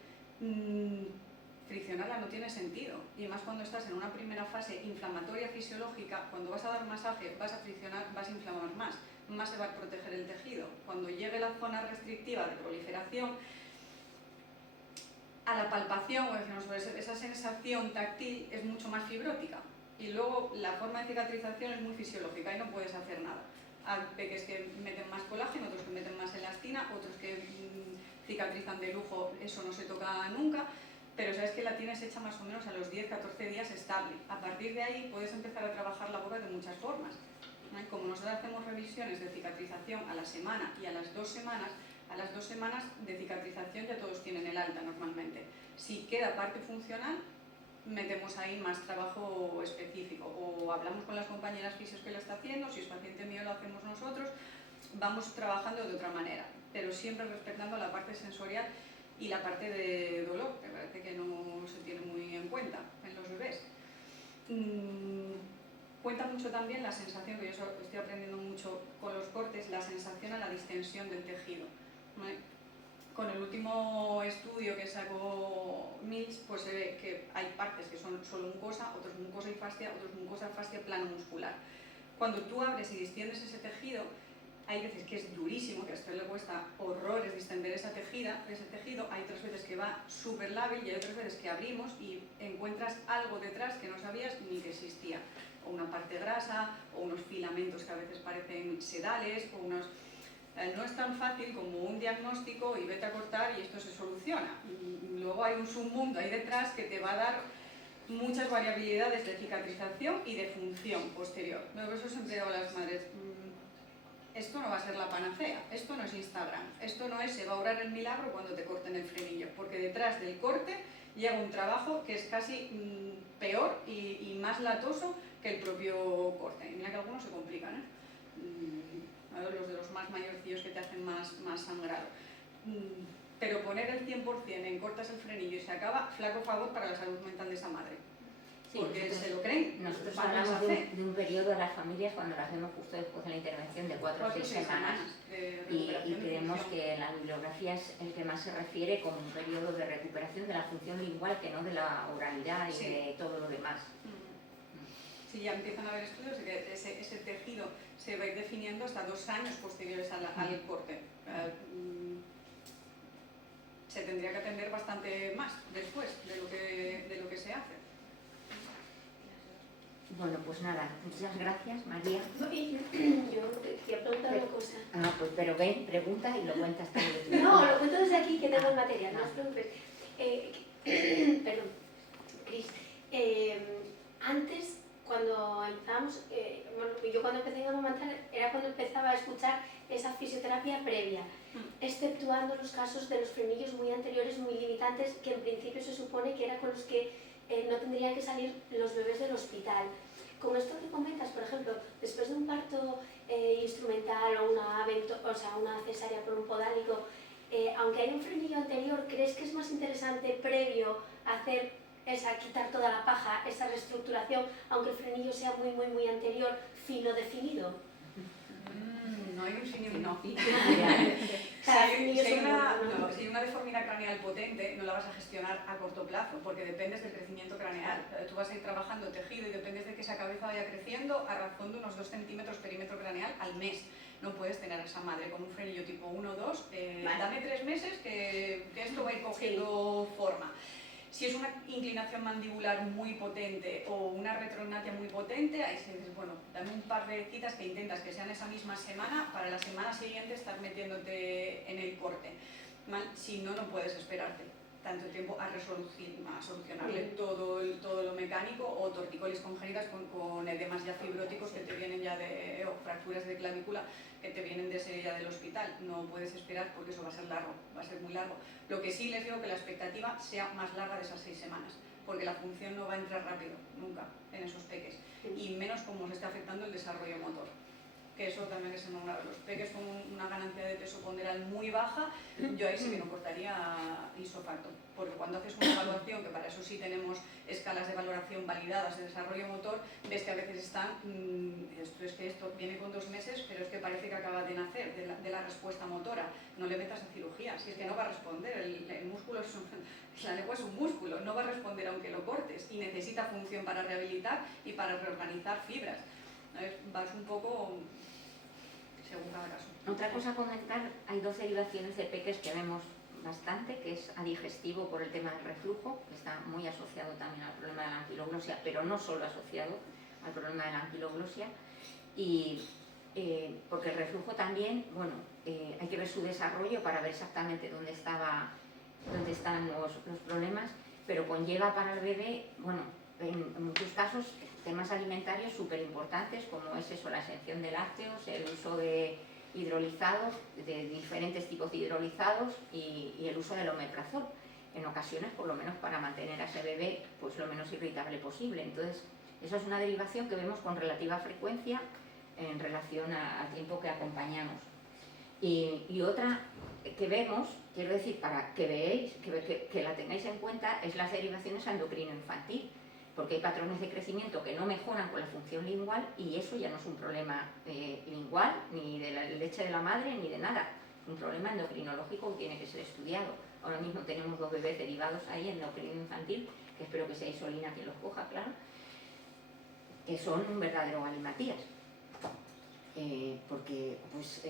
Friccionarla no tiene sentido, y más cuando estás en una primera fase inflamatoria fisiológica. Cuando vas a dar masaje vas a friccionar, vas a inflamar más se va a proteger el tejido. Cuando llegue la zona restrictiva de proliferación, a la palpación, o decimos, esa sensación táctil es mucho más fibrótica, y luego la forma de cicatrización es muy fisiológica y no puedes hacer nada. Hay peques que meten más colágeno, otros que meten más elastina, otros que cicatrizan de lujo, eso no se toca nunca, pero sabes que la tienes hecha más o menos a los 10-14 días estable. A partir de ahí puedes empezar a trabajar la boca de muchas formas. Como nosotros hacemos revisiones de cicatrización a la semana y a las 2 semanas, a las 2 semanas de cicatrización ya todos tienen el alta normalmente. Si queda parte funcional, metemos ahí más trabajo específico, o hablamos con las compañeras fisios que lo está haciendo, si es paciente mío lo hacemos nosotros, vamos trabajando de otra manera, pero siempre respetando la parte sensorial y la parte de dolor, que parece que no se tiene muy en cuenta en los bebés. Cuenta mucho también la sensación, que yo estoy aprendiendo mucho con los cortes, la sensación a la distensión del tejido, ¿vale? Con el último estudio que sacó Mills, pues se ve que hay partes que son solo mucosa, otros mucosa y fascia, otros mucosa, fascia, plano muscular. Cuando tú abres y distiendes ese tejido, hay veces que es durísimo, que a usted le cuesta horrores distender ese tejido, hay otras veces que va súper lábil y hay otras veces que abrimos y encuentras algo detrás que no sabías ni que existía, o una parte grasa, o unos filamentos que a veces parecen sedales, o unos... No es tan fácil como un diagnóstico y vete a cortar y esto se soluciona. Luego hay un submundo ahí detrás que te va a dar muchas variabilidades de cicatrización y de función posterior. Por eso siempre digo a las madres, esto no va a ser la panacea, esto no es Instagram, esto no es se va a orar el milagro cuando te corten el frenillo, porque detrás del corte llega un trabajo que es casi peor y más latoso que el propio corte. Y mira que algunos se complican, ¿eh? Los de los más mayorcillos que te hacen más sangrado. Pero poner el 100% en cortas el frenillo y se acaba, flaco favor para la salud mental de esa madre. Sí, porque se lo creen. Nosotros hablamos de un periodo de las familias cuando lo hacemos justo después de la intervención de 4 o 6 semanas. Y creemos que la bibliografía es el que más se refiere como un periodo de recuperación de la función lingual, que no de la oralidad y de todo lo demás. Sí, ya empiezan a haber estudios de que ese tejido se va a ir definiendo hasta 2 años posteriores al corte. Se tendría que atender bastante más después de lo que se hace. Bueno, pues nada, muchas gracias, María. Yo te quería preguntar una cosa. Pues pero ven, pregunta y lo cuentas tú. No, lo cuento desde aquí, que tengo el material, no os preocupes. Perdón, Cris. Antes, cuando empezábamos, bueno, yo cuando empecé a amamantar era cuando empezaba a escuchar esa fisioterapia previa, exceptuando los casos de los frenillos muy anteriores, muy limitantes, que en principio se supone que era con los que no tendrían que salir los bebés del hospital. Con esto que comentas, por ejemplo, después de un parto instrumental o una cesárea por un podálico, aunque hay un frenillo anterior, ¿crees que es más interesante previo hacer quitar toda la paja, esa reestructuración, aunque el frenillo sea muy anterior, fino definido? No hay un frenillo, no. Si hay una deformidad craneal potente, no la vas a gestionar a corto plazo, porque dependes del crecimiento craneal. Tú vas a ir trabajando tejido y dependes de que esa cabeza vaya creciendo a razón de unos 2 centímetros perímetro craneal al mes. No puedes tener a esa madre con un frenillo tipo 1 o 2, dame 3 meses que esto va a ir cogiendo forma. Si es una inclinación mandibular muy potente o una retrognatia muy potente, ahí se dice, bueno, dame un par de citas que intentas que sean esa misma semana, para la semana siguiente estar metiéndote en el corte. ¿Mal? Si no, no puedes esperarte. tanto tiempo a solucionarle todo lo mecánico, o tortícolis congénitas con edemas ya fibróticos que te vienen ya o fracturas de clavícula que te vienen de serie ya del hospital. No puedes esperar porque eso va a ser largo, va a ser muy largo. Lo que sí les digo que la expectativa sea más larga de esas 6 semanas, porque la función no va a entrar rápido, nunca, en esos peques, y menos como se está afectando el desarrollo motor. Que eso también es uno de los peques con una ganancia de peso ponderal muy baja, yo ahí sí que no cortaría isofacto, porque cuando haces una evaluación, que para eso sí tenemos escalas de valoración validadas de desarrollo motor, ves que a veces están, esto viene con 2 meses, pero es que parece que acaba de nacer de la respuesta motora, no le metas a cirugía, si es que no va a responder, el músculo la lengua es un músculo, no va a responder aunque lo cortes, y necesita función para rehabilitar y para reorganizar fibras. Vas un poco según cada caso. Otra cosa a comentar, hay 2 derivaciones de peques que vemos bastante, que es adigestivo por el tema del reflujo, que está muy asociado también al problema de la anquiloglosia, pero no solo asociado al problema de la anquiloglosia, y porque el reflujo también, bueno, hay que ver su desarrollo para ver exactamente dónde están los problemas, pero conlleva para el bebé, bueno, en muchos casos, temas alimentarios súper importantes, como es eso, la exención de lácteos, el uso de hidrolizados, de diferentes tipos de hidrolizados, y el uso del omeprazol, en ocasiones por lo menos para mantener a ese bebé pues lo menos irritable posible. Entonces, eso es una derivación que vemos con relativa frecuencia en relación al tiempo que acompañamos. Y otra que vemos, quiero decir, para que veáis, que la tengáis en cuenta, es las derivaciones a endocrino infantil, porque hay patrones de crecimiento que no mejoran con la función lingual, y eso ya no es un problema lingual, ni de la leche de la madre, ni de nada. Es un problema endocrinológico que tiene que ser estudiado. Ahora mismo tenemos 2 bebés derivados ahí en endocrino infantil, que espero que sea Isolina quien los coja, claro, que son un verdadero galimatías. Porque pues,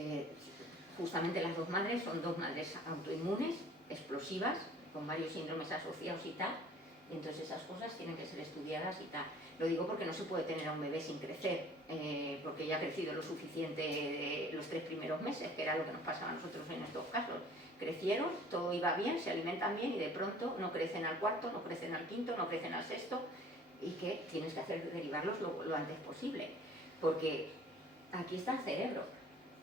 justamente las 2 madres son 2 madres autoinmunes, explosivas, con varios síndromes asociados y tal, y entonces esas cosas tienen que ser estudiadas y tal. Lo digo porque no se puede tener a un bebé sin crecer, porque ya ha crecido lo suficiente los 3 primeros meses, que era lo que nos pasaba a nosotros en estos casos. Crecieron, todo iba bien, se alimentan bien, y de pronto no crecen al 4º, no crecen al 5º, no crecen al 6º, y que tienes que hacer derivarlos lo antes posible, porque aquí está el cerebro,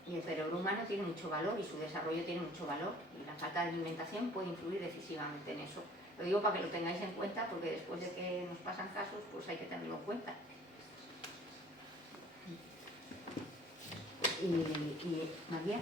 y el cerebro humano tiene mucho valor y su desarrollo tiene mucho valor, y la falta de alimentación puede influir decisivamente en eso. Lo digo para que lo tengáis en cuenta, porque después de que nos pasan casos, pues hay que tenerlo en cuenta. Y María.